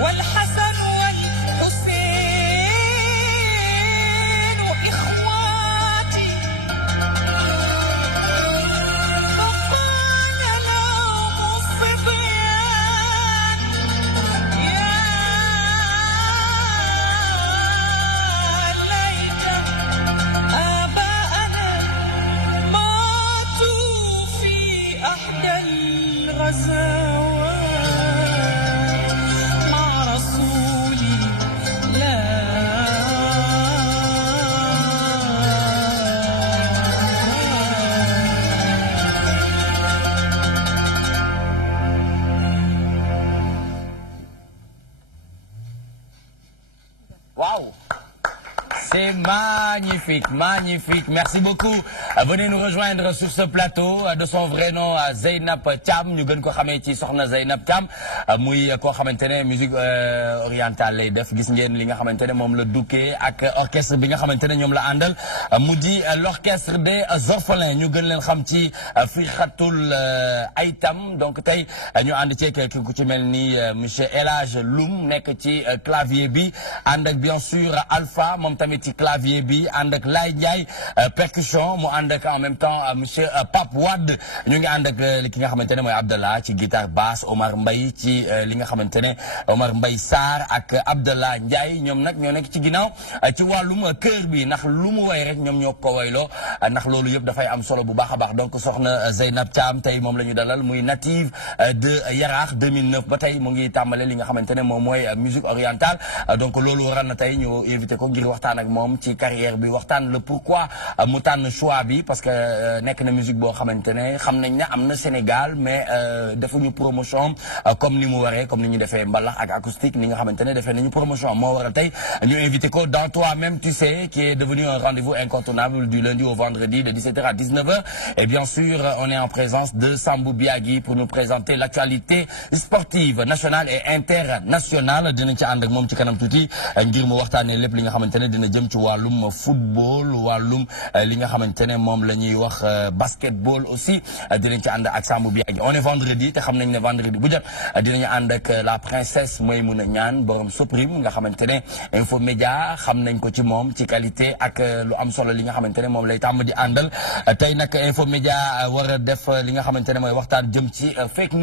والحسن والحسين إخواتي وقال لهم الصبيان يا ليت آباءنا ماتوا في أحدى الغزوات مع رسول Waouh! C'est magnifique, magnifique. Merci beaucoup. Venez nous rejoindre sur ce plateau. De son vrai nom, Zeynab Thiam. Ñu gën ko xamee ci soxna Zeynab Thiam. Muy koo xamante ne musique orientale lay def. Gis ngeen li nga xamante ne moom la dukkee ak orchestre bi nga xamante ne ñoom la àndal. Mu di l'orchestre des orphelins. Ñu gën leen xam ci Firqatul Aytam. Donc tey ñu ànd ceeg ki ku ci mel ni monsieur El Hadj Loum nekk ci clavier bi. Ànd ak bien sûr Alpha moom tamit ci clavier bi ànd ak Lay Ndiaye percussion mu ànd ak en même temps monsieur Pape Wade ñu ngi ànd ak ki nga xamante ne mooy Abdallah ci guitare basse Omar Mbaye ci li nga xamante ne Omar Mbaye Sarr ak Abdallah Ndiaye ñoom nag ñoo nekk ci ginnaaw ci wàllum kër bi ndax lu mu way rek ñoom ñoo ko wayloo ndax loolu yëpp dafay am solo bu baax a baax donc soxna Zeynab Thiam tey moom la ñu dalal muy native de Yaraax 2009 ba tey mu ngi tàmbale li nga xamante ne moom mooy musique orientale donc loolu waral na tey ñu invité ko ngir waxtaan ak moom ci carrière bi waxtaan le pourquoi mu tànn choix bi parce que nekk na musique boo xamante ne xam nañ ne am na Sénégal mais defuñu promotion comme ni mu waree comme ni ñu defee mbalax ak acoustique ni nga xamante ne defee nañu promotion moo waral tey ñu invité ko dans Toi-même tu sais qui est devenu un rendez-vous incontournable du lundi au vendredi de 17h à 19h et bien sûr on est en présence de Sambou Biagui pour nous présenter l'actualité sportive nationale et internationale dinañ ci ànd ak moom ci kanam tuuti ngir mu waxtaanee lépp li nga xamante ne dina jëm ci wàllum football wàllum li nga xamante ne moom la ñuy wax basketball aussi dinañ ci ànd ak Sambou Biagui on est vendredi te xam nañ ne vendredi bu jot dinañu ànd ak la princesse Maymouna Niane borom Soprim nga xamante ne Info Média xam nañ ko ci moom ci qualité ak lu am solo li nga xamante ne moom lay tàmm di àndal tey nag Info Média war a def li nga xamante ne mooy waxtaan jëm ci fake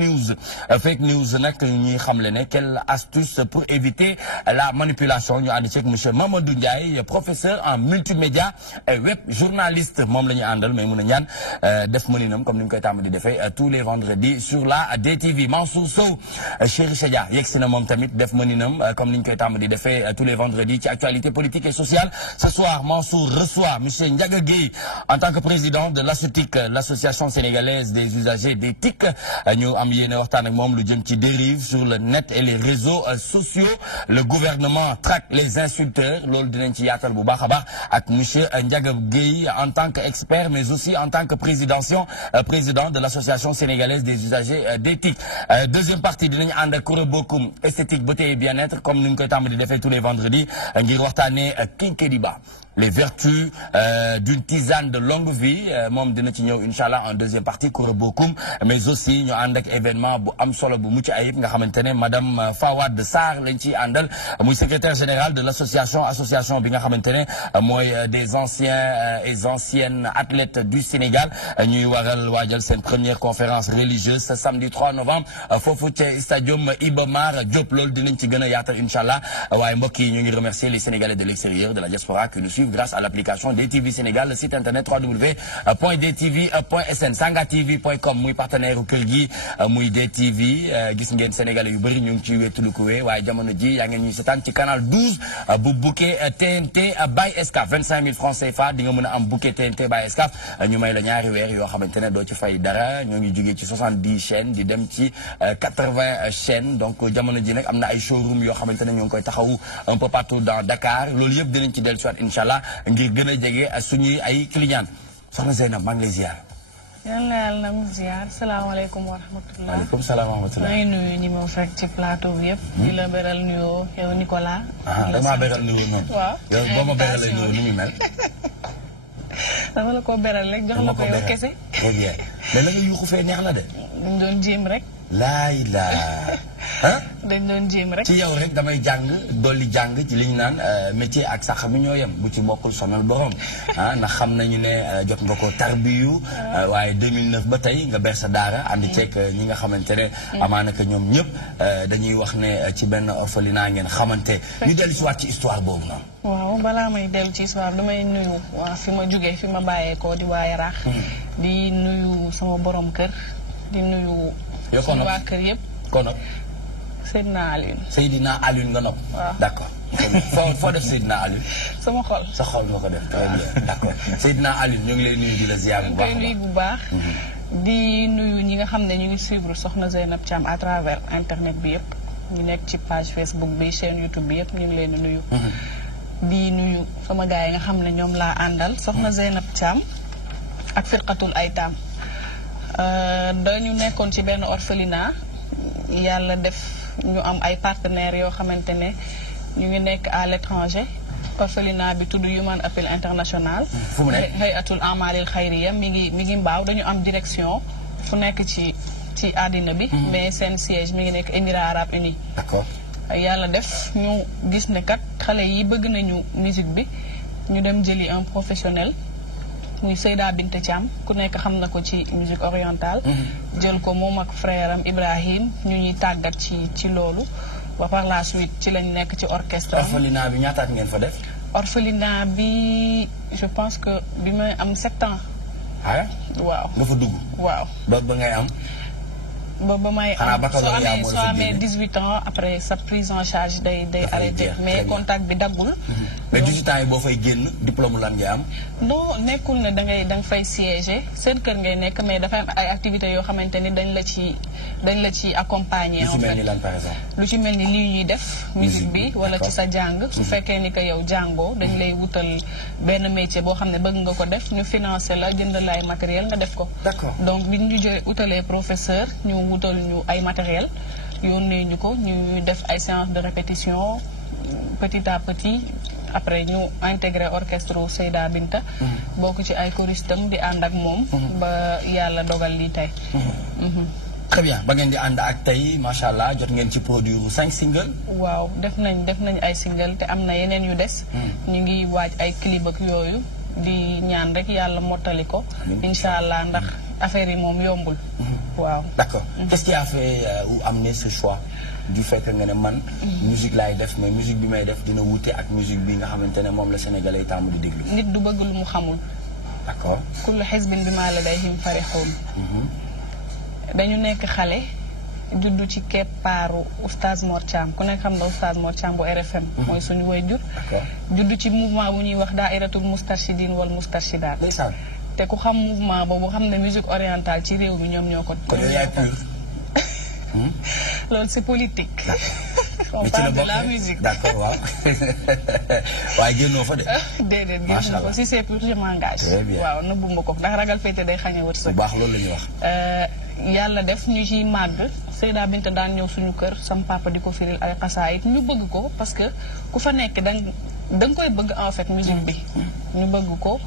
news nag ñuy xamle ne quelle astuce pour éviter la manipulation ñu ànd ci monsieur Mamadou Ndiaye professeur en multimédia et web journaliste moom la ñu àndal mais mun a ñaan def mëninam comme ni ñu koy tàmm di defee tous les vendredis sur la DTV Mansour Sow Chéri Chedia yegg si na moom tamit def mëninam comme ni ñu koy tàmm di defee tous les vendredis ci actualité politique et sociale ce soir Mansour reçoit monsieur Ndiaga Gueye en tant que président de l'ASUTIC l'association sénégalaise des usagers des TIC ñu am yéene waxtaan ak moom lu jëm ci dérive sur le net et les réseaux sociaux le gouvernement traque les insulteurs loolu dinañ ci yaatal bu baax a baax ak monsieur Ndiaga Gueye en tant qu'expert mais aussi en tant que président de l'association sénégalaise des usagers des TIC deuxième partie dinañ ànd ak Koura Bokum esthétique beauté et bien-être comme ni ñu koy tàmm di defee tous les vendredis ngir waxtaanee Kinkeliba les vertus d'une tisane de longue vie moom dina ci ñëw inchallah en deuxième partie Koura Bokum mais aussi ñu ànd ak événement bu am solo bu mucc ayib nga xamante ne madame Fawad Sarr lañ ciy àndal muy secrétaire général de l'association bi nga xamante ne mooy des anciens et anciennes athlètes du Sénégal ñuy waajal seen première conférence religieuse ce samedi 3 novembre foofu ci stadium Iba Mar Diop loolu dinañ ci gën a yaatal inchallah waaye mbokk yi ñu ngi remercier les Sénégalais de l'extérieur de la diaspora qui nous suivent grâce à l'application DTV Sénégal le site internet www.dtv.sn sangatv.com muy partenaire u kër gi muy DTV gis ngeen Sénégalais yu bëri ñu ngi ci wéetulukuwee waaye jamono ji yaa ngeen ñuy seetaan ci canal 12 bu bouquet TNT by Excaf 25 000 francs CFA di nga mën a am bouquet TNT by Excaf ñu may la ñaari weer yoo xamante ne doo ci fay dara ñoo ngi jógee ci 70 chaînes di dem ci 80 chaînes donc jamono ji nag am na ay showroom yoo xamante ne ñoo ngi koy taxawu un peu partout dans Dakar loolu yëpp dinañ ci dellu soit inchallah ngir gën a jege suñuy ay clients soxna Zeynab maa ngi lay ziar. yal na yàlla na mu ziar salaamaaleykum wa rahmatulah. waaleykum salaam wa rahmatulah. maa ngi nuyu ñi ma fekk ci plateau bi yëpp. di la beral nuyoo yow Nicolas. damaa beral nuyoo moom. waaw yow boo ma beralee nuyoo ni mu mel. dama la ko beral rek jox la ko yow kese. très bien mais nag yuuxu fee neex na de. ñu doon jéem rek. laay laa ah. dañ doon jéem rek. ci yow rek damay jàng dolli jàng ci li ñu naan métier ak sax mi ñoo yem bu ci bokkul sonal borom ah ndax xam nañu ne jot nga ko tarbiyu waaye 2009 ba tey nga ber sa daara ànd ceeg ñi nga xamante ne amaana que ñoom ñëpp dañuy wax ne ci benn orphelinat ngeen xamante ñu dellu si waat ci histoire boobu noonu. waaw balaa may dellu ci histoire damay nuyu waa fi ma jógee fi ma bàyyeekoo di waa Yaraax. di nuyu sama borom kër di nuyu. suñu waa kër yëpp. kon nag. Seydina Alioune. Seydina Alioune nga nopp. waaw d'accord foo def Seydina Alioune. sama xol. sa xol nga ko def très bien d'accord Seydina Alioune ñu ngi lay nuyu di la ziar bu baax koy nuyu bu baax. di nuyu ñi nga xam ne ñu ngi suivre Soxna Zeynab Thiam à travers internet bi yëpp. ñu nekk ci page Facebook bi chaîne YouTube bi yëpp ñu ngi leen di nuyu. di nuyu sama gars yi nga xam ne ñoom laa àndal Soxna Zeynab Thiam ak Firqatul Aytaam. dañu nekkoon ci benn orphelinat yàlla def ñu am ay partenaires yoo xamante ne ñu ngi nekk à l'étranger orphelinat bi tudd Human Appeal International. fu mu nekk Hayatul Amalil Khayriya mi ngi mbaaw dañu am direction fu nekk ci àddina bi. mais seen siège mi ngi nekk Émirats Arabes Unis. d'accord yàlla def ñu gis ne kat xale yi bëgg nañu musique bi ñu dem jëli un professionnel. ñu Seyda Binta Thiam ku nekk xam na ko ci musique orientale. jël ko moom ak frère am Ibrahim ñu ñuy tàggat ci loolu ba par la suite ci lañ nekk ci orchestre. orphelinat bi ñaataat ngeen fa def. orphelinat bi je pense que bi may am 7 ans. ah. waaw nga fa dugg. waaw ba ngay am. ba may xanaa ba soo amee 18 ans après sa prise en charge day arrêté mais contact bi daggul. mais 18 ans yi boo fay génn diplôme lan ngay am. non nekkul ne danga fay siéger seen kër ngay nekk mais dafay am ay activités yoo xamante ni dañ la ci accompagner. en fait lu ci mel ni lan par exemple. lu ci mel ni lii ñuy def. musique bi wala ci sa jàng. su fekkee ni que yow jàngoo dañ lay wutal benn métier boo xam ne bëgg nga ko def ñu financer la jënd la ay matériel nga def ko. d'accord donc bi ñu wutalee professeur ñu wutal ñu ay matériel yónnee ñu ko ñu def ay séances de répétition petit à petit après ñu intégré orchestre Seyda Binta. bokk ci ay choristam di ànd ak moom. ba yàlla dogal lii tey. très bien ba ngeen di ànd ak tey macha allah jot ngeen ci produire 5 singles. waaw def nañ ay single te am na yeneen yu des. ñu ngi waaj ay clip ak yooyu di ñaan rek yàlla mottali ko. incha allah ndax affaire yi moom yombul. waaw d'accord qu'est-ce qui a fait ou amené ce choix du fait que nga ne man. musique laay def mais musique bi may def dina wute ak musique bi nga xamante ne moom la Sénégalais yi tàmm di déglu. nit du bëgg lu mu xamul. d'accord. kullu xisbin bimaa ladayhim farixuun. dañu nekk xale juddu ci keppaaru oustaz Mor Thiam ku nekk xam na oustaz Mor Thiam bu RFM. mooy suñu waajur. juddu ci mouvement bu ñuy wax daa'iratul mustarshidin wal mustarshidaat. te ku xam mouvement boobu xam ne musique orientale ci réew mi ñoom ñoo ko. kon yow yaay pur. loolu c'est politique. on mais ci la parle de la bokk musique. d'accord waaw waaye génnoo fa de. déedéet macha allah si c'est pour je m'engage. très bien waaw nëbbuma ko ndax ragal féete day xañe wërsëg. bu baax loolu la ñuy wax. yàlla def ñu ciy màgg Seyda Binta daan ñëw suñu kër sam papa di ko firil ay xasaayit ñu bëgg ko parce que ku fa nekk da nga koy bëgg en fait musique bi. ñu bëgg ko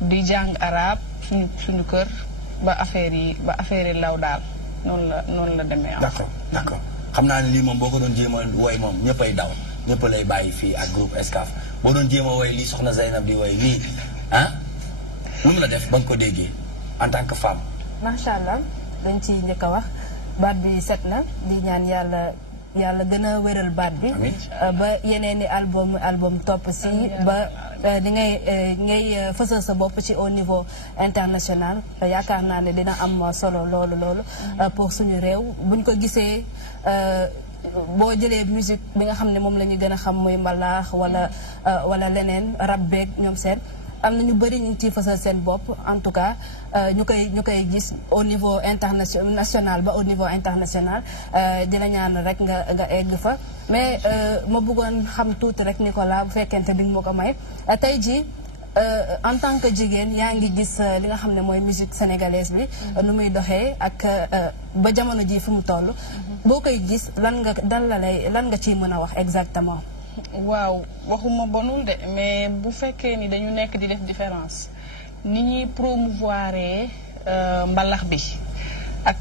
di jàng arabe suñu kër ba affaire yi law daal noonu la demee. d'accord xam naa ne lii moom boo ko doon jéem a woy moom ñëppay daw ñëpp lay bàyyi fii ak groupe Excaf boo doon jéem a woy lii soxna Zeynab di woy lii ah lu mu la def ba nga ko déggee en tant que femme. macha allah dañ ci njëkk a wax baat bi set na di ñaan yàlla gën a wéral baat bi. ba yeneen i album topp si ba di ngay fësal sa bopp ci au niveau international te yaakaar naa ne dina am solo loolu pour suñu réew buñ ko gisee. boo jëlee musique bi nga xam ne moom la ñu gën a xam muy mbalax wala leneen rap beeg ñoom seen am na ñu bëri ñu ciy fësal seen bopp en tout cas ñu koy gis au niveau national ba au niveau international dina ñaan rek nga egg fa mais ma bëggoon xam tuuti rek Nicolas bu fekkente duñ ma ko may tey jii en tant que jigéen yaa ngi gis li nga xam ne mooy musique sénégalaise bi nu muy doxee ak ba jamono ji fu mu toll boo koy gis lan nga ciy mën a wax exactement. waaw waxuma bonul de mais bu fekkee ni dañu nekk di def différence ni ñuy promouvoir mbalax bi ak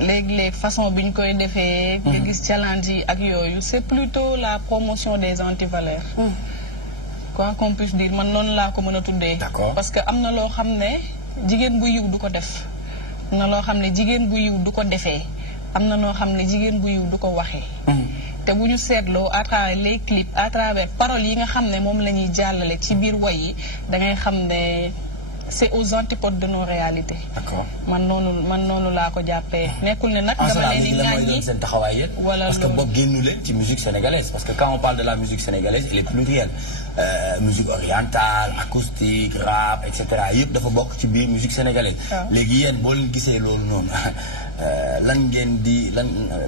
léeg-léeg façon bi ñu koy defee. nga gis challenge yi ak yooyu c'est plutôt la promotion des antivaleurs. quoi qu'on puisse dire man noonu laa ko mën a tuddee. D'accord. parce que am na loo xam ne jigéen bu yiw du ko def. am na loo xam ne jigéen bu yiw du ko defee. am na noo xam ne jigéen bu yiw du ko waxee. te bu ñu seetloo à travers les clips à travers paroles yi nga xam ne moom la ñuy jàllale ci biir way yi da ngay xam ne c'est aux antipodes de nos réalités. D'accord. man noonu laa ko jàppee. nekkul ne nag dama leen di ñaan seen taxawaay yéen. Voilà, parce que boobu génnu leen ci musique sénégalaise parce que quand on parle de la musique sénégalaise elle est plurielle. Musique orientale acoustique rap et cetera yëpp dafa bokk ci biir musique sénégalaise. léegi yéen boo leen gisee loolu noonu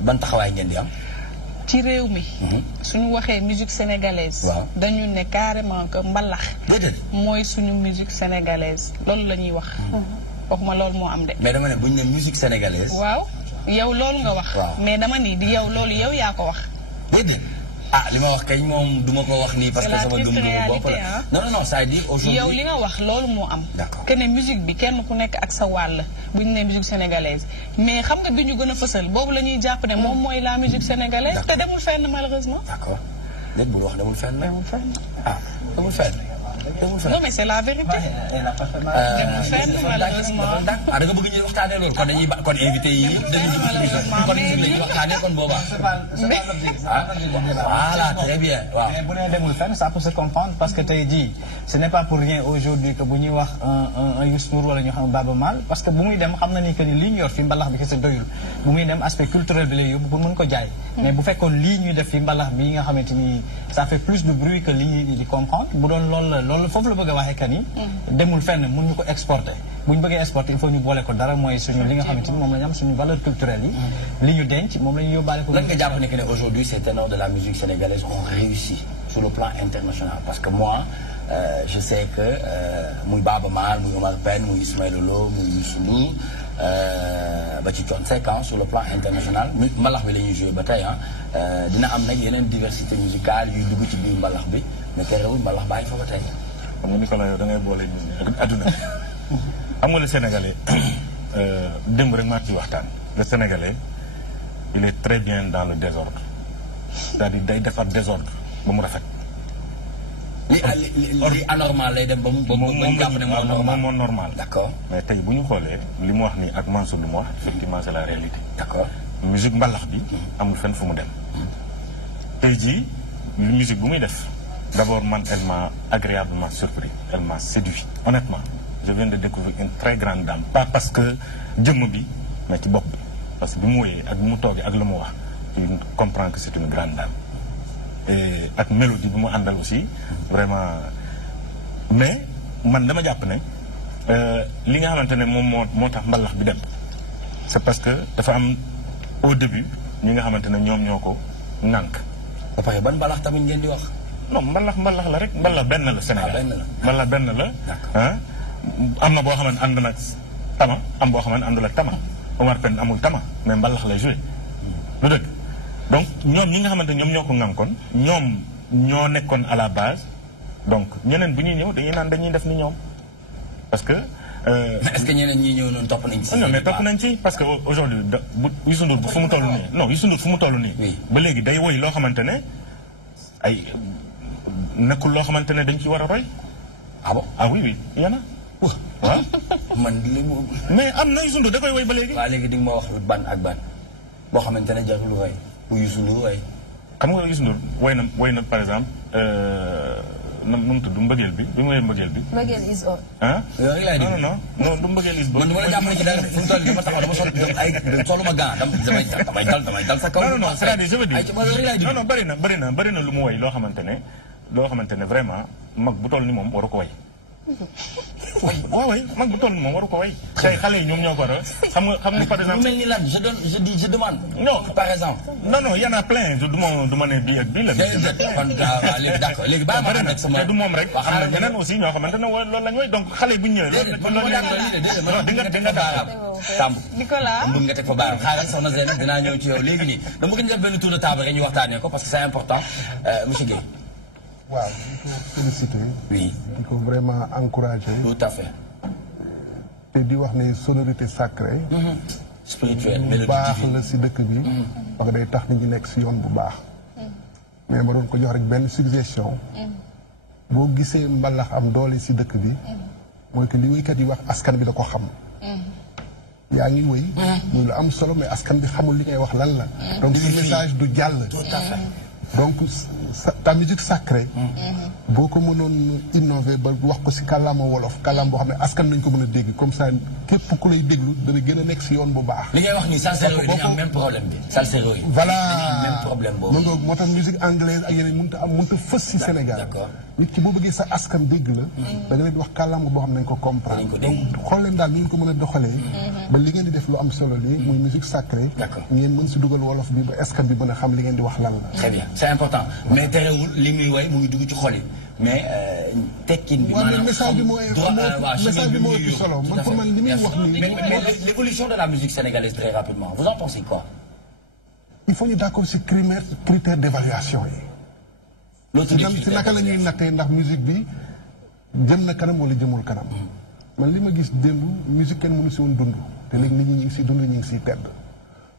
ban taxawaay ngeen di am. ci réew mi. suñu waxee musique sénégalaise. waaw dañu ne carrément que mbalax. mooy suñu musique sénégalaise loolu la ñuy wax. foog ma loolu moo am de. mais dama ne bu ñu ne musique sénégalaise. waaw yow loolu nga wax. mais dama ni di yow loolu yow yaa ko wax. déedéet li ma wax kañ moom du ma ko wax nii parce que sama dund bopp la non c'est-à-dire aujourd'hui yow li nga wax loolu moo am. D'accord. que ne musique bi kenn ku nekk ak sa wàll bu ñu nee musique sénégalaise mais xam nga bi ñu gën a fësal boobu la ñuy jàpp ne moom mooy la musique sénégalaise. te demul fenn malheureusement. d'accord léegi bu ñu wax demul fenn. demul fenn. demul fenn. non mais c'est la vérité. demul fenn malheureusement. da nga bëgg ñu waxtaanee loolu kon dañuy kon invité yi kon dañuy waxtaanee kon boobaa. voilà très bien waaw. mais bu nee demul fenn ça peut se comprendre parce que tey jii ce n'est pas pour rien aujourd'hui que bu ñuy wax un Youssou Ndour wala ñu xam Baaba Maal parce que bu muy dem xam na ni que ni lii ñu yor fi mbalax bi kese doyul bu muy dem aspect culturel bi lay yóbbu pour mën ko jaay. mais bu fekkoon lii ñuy def fi mbalax bi nga xamante ni ça fait plus de bruit que lii ñuy di comprendre bu doon loolu foofu la bëgg a waxee que ni. demul fenn mën ñu ko exporter bu ñu bëggee exporter il faut ñu boole ko dara mooy suñu li nga xamante ni moom la ñu am suñu valeur culturelle yi. li ñu denc moom la ñu yóbbaale ko. lan nga jàpp ne que ne aujourd'hui ces ténors de la musique sénégalaise ont réussi sur le plan international parce que moi je sais que muy Baaba Maal muy Omar Pène muy Ismaël Lô muy Youssou Ndour ba ci Thione Seck sur le plan international mbalax bi la ñuy joué ba tey dina am nag yeneen diversité musicale yuy dugg ci biir mbalax bi mais terewul mbalax bàyyi fa ba tey. xam nga Nicolas yow da ngay boole ñu ak adduna xam nga le Sénégalais démb rek maa ciy waxtaan le Sénégalais il est très bien dans le désordre c'est-à-dire day defar désordre ba mu rafet. li anormal lay dem ba mu jàpp ne moo normal. d'accord mais tey bu ñu xoolee li mu wax ni ak Mansour lu mu wax effectivement c'est la réalité. d'accord musique mbalax bi amul fenn fu mu dem. tey jii musique bu muy def d'abord man elle m'a agréablement surpris elle m'a séduit honnêtement je viens de découvrir une très grande dame pas parce que jëmm bi mais ci bopp bi parce que bi mu wóyee ak bi mu toogee ak lu mu wax tu comprends que c'est une grande dame et ak mélodie bi mu àndal aussi vraiment mais man dama jàpp ne li nga xamante ne moom moo tax mbalax bi dem c'est parce que dafa am au début ñi nga xamante ne ñoom ñoo ko ŋànk. ba pare ban mbalax tamit ngeen di wax. non mbalax la rek mbalax benn la Sénégal mbalax benn la am na boo xamante ànd nag tama am boo xamante àndul ak tama Omar Pène amul tama mais mbalax lay joué lu dëgg donc ñoom ñi nga xamante ñoom ñoo ko ŋànkoon ñoom ñoo nekkoon à la base donc ñeneen bu ñuy ñëw dañuy naan dañuy def ni ñoom parce que mais est-ce que ñeneen ñi ñëw noonu topp nañ ci. non mais topp nañ ci parce que aujourd'hui Youssou Ndour fu mu toll nii non Youssou Ndour fu mu toll nii ba léegi day woy loo xamante ne ay nekkul loo xamante ne dañ ci war a roy. ah bon ah oui yana waaw man li mu. mais am na Youssou Ndour da koy woy ba léegi. waaw léegi di nga ma wax ban ak ban boo xamante ne jarul woy bu Youssou Ndour woy. xam nga Youssou Ndour woy na par exemple nu mu tudd mbëggeel bi mu woyee mbëggeel bi. mbëggeel is all. yooyu laay déglu non du mbëggeel is all. man du ma la jàpp ci dara fu mu toll dama taxaw dama sol ay soluma gant damay dal sa kaw. non c'est-à-dire je veux dire non bari na lu mu woy loo xamante ne vraiment mag bu toll ni moom waru ko woy. waaw mag bu toll ni moom waru ko woy. tey xale yi ñoom ñoo ko war a xam nga par exemple. lu mel ni lan je demande. non par exemple. non y en a plein du ma ne bii ak bii la. léegi d'accord léegi baax na nag sama du moom rek. xam na ñeneen aussi ñoo xamante ne loolu lañ woy donc xale bu ñu ñëwee. di nga daal Samb. Nicolas bëgg nga teg fa baaram xaaral soxna Zeynab dinaa ñëw ci yow léegi nii dama bëgg nga def benn tour de table rek ñu waxtaanee ko parce que c'est important monsieur Guèye. waaw di ko féliciter. oui di ko vraiment encourager. tout à fait. te di wax ne sonorité sacrée. spirituel bu mélodie baax divine. la si dëkk bi. parce que day tax nit ñi nekk si yoon bu baax. mais ma doon ko jox rek benn suggestion. boo gisee mbalax am doole si dëkk bi. mooy que li wéykat yi wax askan bi da ko xam. yaa ngi wéy. muy lu am solo mais askan bi xamul li ngay wax lan la. donc ce message du jàll. Tout à fait. donc ta musique sacrée. boo ko mënoon innover ba wax ko si kàllaama wolof kàllaam boo xam ne askan nañ ko mën a dégg comme ça képp ku lay déglu dana gën a nekk si yoon bu baax. li ngay wax nii salsero yi dañu am même problème bi. salsero yi. voilà même problème boobu. moo tax musique anglaise ak yeneen mënut a fës si Sénégal. d'accord nit ki boo bëggee sa askan dégg la. da nga leen di wax kàllaama boo xam ne nañ ko comprendre. nañ ko dégg donc xool leen daal ni ñu ko mën a doxalee. ba li ngeen di def lu am solo nii muy musique sacrée. d'accord ngeen mën si dugal wolof bi ba askan bi mën a xam li ngeen di wax lan la. très bien c'est important mais terewul li muy way mu ngi dugg ci xol yi mais tekkin bi. maanaam message bi mooy message bi moo ëpp solo man pour man li muy wax nii. mais l'évolution de la musique sénégalaise très rapidement vous en pensez quoi. il faut ñu d'accord si critère d'évaluation yi. loolu si naka la ñuy nattee ndax musique bi jëm na kanam wala jëmul kanam. man li ma gis démb musique kenn mënu si woon dund te léegi nit ñi ñu ngi siy dund ñu ngi siy tedd.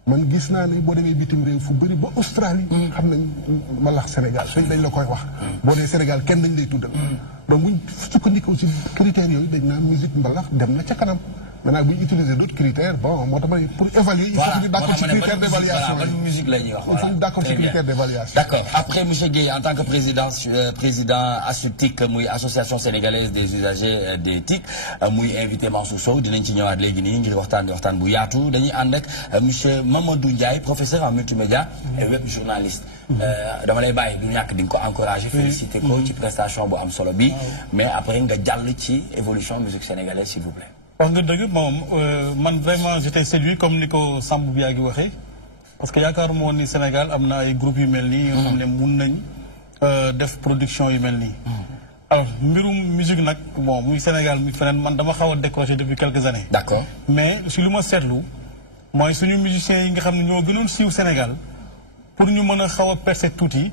man gis naa ni boo demee bitim réew fu bëri ba Australie. xam nañ mbalax Sénégal suñ dañ la koy wax. boo dee Sénégal kenn dañ lay tuddal. donc buñ sukkandikoo si critères yooyu dañ naan musique mbalax dem na ca kanam. maintenant bu ñu utiliser d'autres critères bon moo tax ma ne pour évaluer. il faut ñu d'accord ci critère d'évaluation ban musique la ñuy wax. il faut ñu d'accord ci critère d'évaluation. d'accord après monsieur Guèye en tant que président ASUTIC muy association sénégalaise des usagers des TIC muy invité Mansour Sow dinañ ci ñëwaat léegi nii ngir waxtaan bu yaatu dañuy ànd ak monsieur Mamadou Ndiaye professeur en multimédia et web journaliste. dama lay bàyyi du ñàkk di nga ko encourager féliciter ko ci prestation bu am solo bi mais après nga jàll ci évolution musique sénégalaise s'il vous plaît. wax nga dëgg moom man vraiment j'étais séduit comme ni ko Samb bi yaa ngi waxee parce que yaakaaruma woon ni Sénégal am na ay groupes yu mel nii yoo xam ne mun nañ def production yu mel nii. alors mbirum musique nag bon muy Sénégal muy feneen man dama xaw a décroché depuis quelques années. d'accord mais si lu ma seetlu mooy suñu musiciens yi nga xam ne ñoo gënoon siiw Sénégal pour ñu mën a xaw a percer tuuti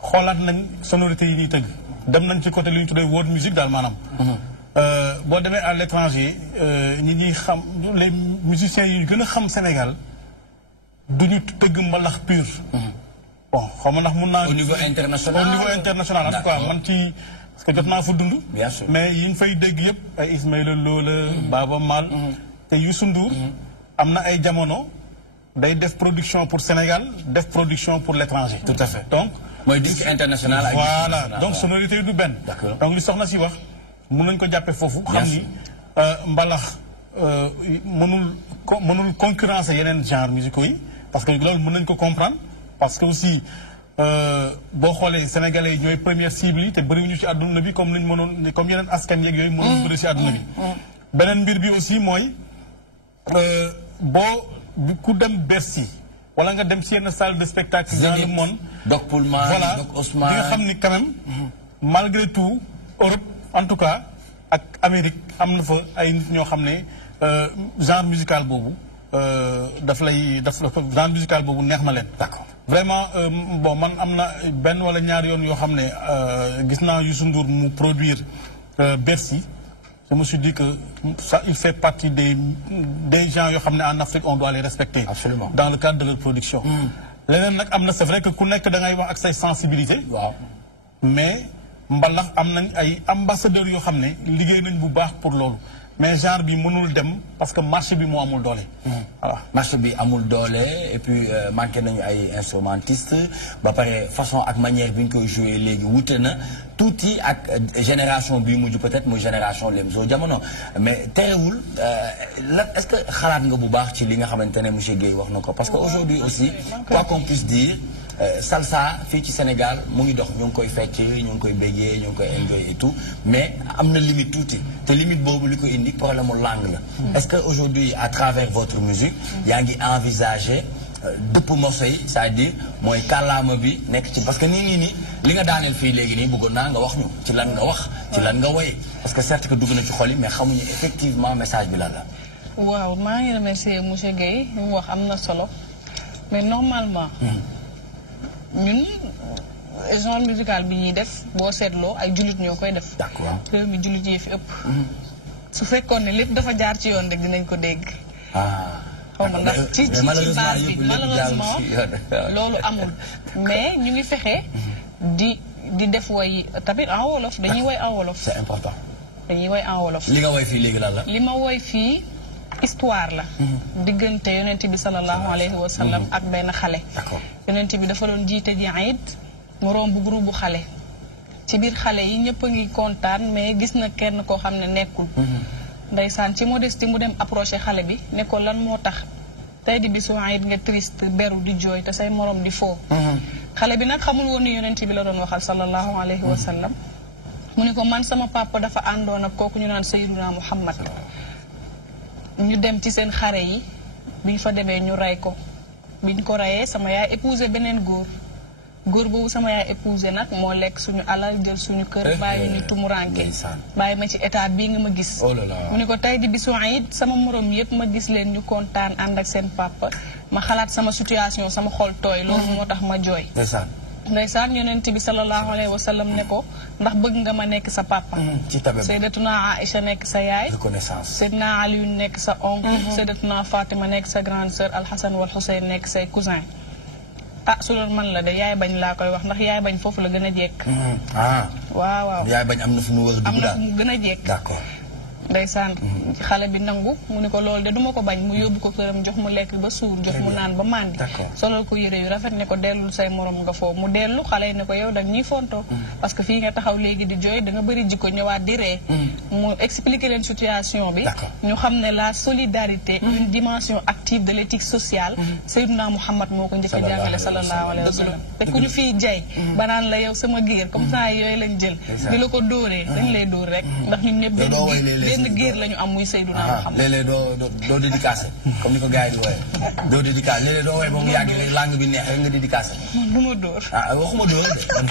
xoolaat nañ sonorité yi ñuy tëgg dem nañ ci côté li ñu tuddee world music daal maanaam. boo demee à l'étranger ñi ñuy xam les musiciens yi gën a xam Sénégal duñu tëgg mbalax pur. bon xaw ma ndax mun naa. au niveau international en tout cas man ci parce que jot naa fa dund. bien sûr mais yi ñu fay dégg yëpp ay Ismaïla Lo la Baaba Maal. te Youssou Ndour am na ay jamono day def production pour Sénégal def production pour l'étranger. tout à fait donc. mooy disque international ak voilà donc sonorité yi du benn. d'accord donc li soxna si wax. mun nañ ko jàppee foofu xam ni mbalax mënul concurrencer yeneen genre musicaux yi parce que loolu mën nañ ko comprendre parce que aussi boo xoolee sénégalais yi ñooy première cible yi te bëriwuñu ci àdduna bi comme lañ mënoon comme yeneen askan yeeg yooyu mënoon bëri ci àdduna bi beneen mbir bi aussi mooy ku dem Bercy wala nga dem ci yenn salle de spectacle dans le monde Doc Pullman voilà Doc Ousmane nga xam ni quand même malgré tout Europe en tout cas ak Amérique am na fa ay nit ñoo xam ne genre musical boobu genre musical boobu neex na leen. d'accord vraiment bon man am na benn wala ñaari yoon yoo xam ne gis naa Youssou Ndour mu produire Bercy je me suis dit que ça il fait partie des gens yoo xam ne en Afrique on doit les respecter. Absolument. Dans le cadre de leur production. leneen nag am na c'est vrai que ku nekk da ngay wax ak say sensibilité. waaw mais. mbalax am nañ ay ambassadeurs yoo xam ne liggéey nañ bu baax pour loolu mais genre bi mënul dem parce que marché bi moo amul doole. voilà marché bi amul doole et puis manqué nañu ay instrumentistes ba pare façon ak manière bi ñu koy jouer léegi wute na tuuti ak génération bi mujj peut-être muy génération Lemzo jamono mais terewul lan est-ce que xalaat nga bu baax ci li nga xamante ne monsieur Guèye wax na ko parce que aujourd'hui aussi quoi qu'on puisse dire. salsa fii ci Sénégal mu ngi dox ñu ngi koy fecc ñu ngi koy béggee ñu ngi koy enjoy et tout mais am na limite tuuti te limite boobu li ko indi problème mu langue la. est-ce que aujourd'hui à travers votre musique yaa ngi envisager dëpp morceau yi c'est-à-dire mooy kàllaama bi nekk ci parce que nii li nga daaneel fii léegi nii bëggoon naa nga wax ñu ci lan nga wax ci lan nga woy parce que certes que dugg na ci xol yi mais xamuñu effectivement message bi lan la. waaw maa ngi remercier monsieur Guèye li mu wax am na solo mais normalement. ñun genre musical bi ñuy def boo seetloo ay jullit ñoo koy def. d'accord réew mi jullit yi fi ëpp. su fekkoon ne lépp dafa jaar ci yoon rek dinañ ko dégg. xaw ma ndax ci baar bi malheureusement loolu amul mais ñu ngi fexe di def way tamit en wolof dañuy way en wolof. c'est important. dañuy way en wolof. li nga way fii léegi lan la. li ma way fii histoire la. diggante yonent bi sallallahu alayhi wa sallam ak benn xale. d'accord yonent bi dafa doon jiite ji Aïd mu romb groupe bu xale. ci biir xale yi ñëpp a ngi kontaan mais gis na kenn koo xam ne nekkul. ndeysaan ci modestie mu dem approché xale bi ne ko lan moo tax tey di bisu Aïd nga triste beru di jooy te say morom di foo. xale bi nag xamul woon ni yonent bi la doon waxal sallallahu alayhi wa sallam. mu ne ko man sama papa dafa àndoon ak kooku ñu naan Sayyiduna Muhammad. ñu dem ci seen xare yi biñ fa demee ñu rey ko biñ ko reyee sama yaay épousé beneen góor boobu sama yaay épousé nag moo lekk suñu alal jël suñu kër bàyyi ñu tumuranke bàyyi ma ci état bii nga ma gis mu ne ko tey di bisu Aïd sama morom yëpp ma gis leen ñu kontaan ànd ak seen papa ma xalaat sama situation sama xol tooy loolu moo tax ma jooy ndeysaan yonent bi sallallahu alayhi wa sallam ne ko ndax bëgg nga ma nekk sa papa Sayyidatuna Aïcha nekk sa yaay Seydina Aliou nekk sa oncle Sayyidatuna Fatima nekk sa grande sœur Al-Hassan wal Hussein nekk say cousin su doon man la de yaay bañ laa koy wax ndax yaay bañ foofu la gën a jekk waaw yaay bañ am na fu mu war a dugg am na fu mu gën a jekk d'accord ndeysaan xale bi nangu mu ne ko loolu de duma ko bañ mu yóbbu ko këram jox mu lekk ba suur jox mu naan ba màndi solal ko yére yu rafet ne ko dellul say morom nga foofu mu dellu xale yi ne ko yow dag ñuy fontoo parce que fii nga taxaw léegi di jooy da nga bëri jikko ñëwaat di ree mu expliquer leen situation bi ñu xam ne la solidarité une dimension active de l'éthique sociale Seydina Mouhamad moo ko njëkk a jàngale sallallahu alayhi wa sallam te ku ñu fii jay ba naan la yow sama géer comme ça yooyu lañ jël di la ko dóoree dañ lay dóor rek ndax ñun ñëpp benn géer la ñu am muy Seydina Muhammad léeg-léeg doo dédicacé comme ni ko gars yi di wooyee doo dédicacé léeg-léeg doo wooyee ba mu yàgg langue bi neex rek nga dédicacé du ma dóor waxuma dóor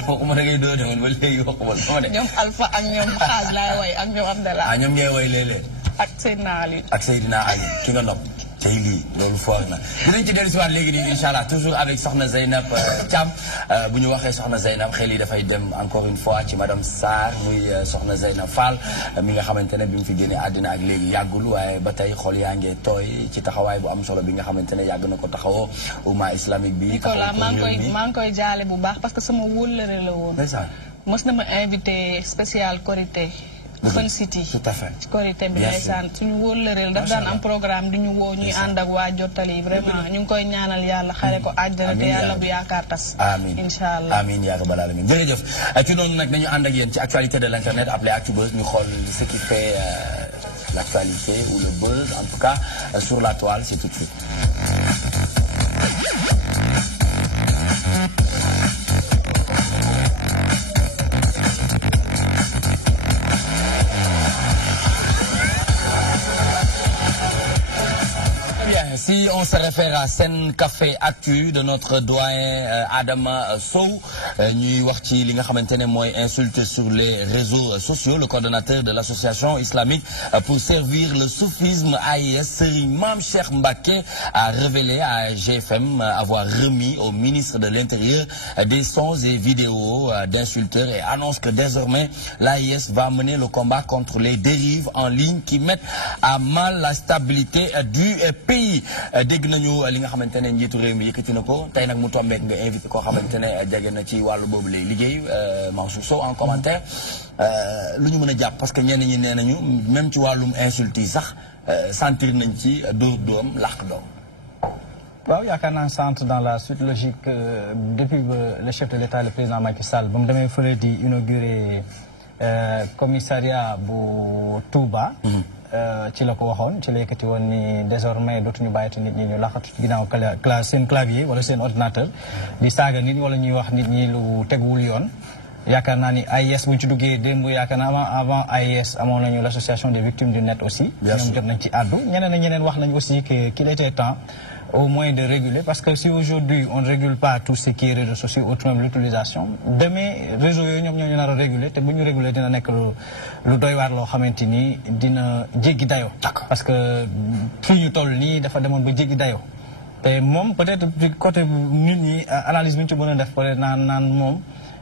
waxuma da ngay dóor de man ba léegi waxuma sama de ñoom Alpha ak ñoom xaaj laay woy ak ñoom Abdallah ñoom ngay woy léeg-léeg ak Seydina Ali ak Seydina Ali ki nga nopp tey lii loolu foor na dinañ ci dellu si waat léegi nii incha allah toujours avec soxna Zeynab Thiam bu ñu waxee soxna Zeynab xel yi dafay dem encore une fois ci madame Sarr muy soxna Zeynab Fall mi nga xamante ne bi mu fi génnee àddina ak léegi yàggul waaye ba tey xol yaa ngee tooy ci taxawaay bu am solo bi nga xamante ne yàgg na ko taxawoo umma islamique bi. Nicolas maa ngi koy jaale bu baax parce que sama wóllëre la woon. mos na ma invité spécial Korité. Fun City tout à fait Korité bi ndeysaan suñu wóllëreel daf daan am programme di ñu woo ñuy ànd ak waa jottali vraiment ñu ngi koy ñaanal yàlla xare ko àjjana te yàlla bu yaakaar tas amiin incha allah amiin yaa rabbal alamin jërëjëf ci noonu nag dañu ànd ak yéen ci actualité de l'internet appelé Actubuzz ñu xool ce qui fait l'actualité ou le buzz en tout cas sur la toile c'est tout de suite. Si on se réfère à Sen Café Actu de notre doyen Adama Sow ñuy wax ci li nga xamante ne mooy insulte sur les réseaux sociaux le coordonnateur de l'association islamique pour servir le soufisme AIS Serigne Mame Cheikh Mbacké a révélé à GFM avoir remis au ministre de l'Intérieur des sons et vidéos d'insulteurs et annonce que désormais l'AIS va mener le combat contre les dérives en ligne qui mettent à mal la stabilité du pays. dégg nañu li nga xamante ne njiitu réew mi yëkkati na ko tey nag mu tombeek nga invité koo xamante ne jege na ci wàllu boobu lay liggéey Mansour Sow en commentaire lu ñu mën a jàpp parce que ñenn ñi nee nañu même ci wàllum insulte yi sax sentir nañ ci dóor doom làq doom. waaw yaakaar naa centre dans la suite logique depuis le chef de l'État le président Macky Sall ba mu demee fële di inaugurer commissariat bu Touba. ci la ko waxoon ci la yëkkati woon ni désormais dootuñu bàyyita nit ñi ñu laxatu ci ginnaaw seen clavier wala seen ordinateur di saaga nit ñi wala ñuy wax nit ñi lu teguwul yoon yaakaar naa ni AIS bu ñu ci duggee démb yaakaar naa avant AIS amoon nañu l'association des victimes du net aussi ñoom jot nañ ci àddu ñeneen ak ñeneen wax nañu aussi qu'il était temps au moins de réguler parce que si aujourd'hui on ne régule pas tout ce qui est réseaux sociaux autrement l'utilisation demain réseaux yooyu ñoom ñoo ñu nar a réguler te bu ñu réguler dina nekk lu doy waar loo xamante ni dina jéggi dayoo parce que fi ñu toll nii dafa demoon ba jéggi dayoo te moom peut-être ci côté nit ñi analyse bi ñu ci mën a def peut-être naan moom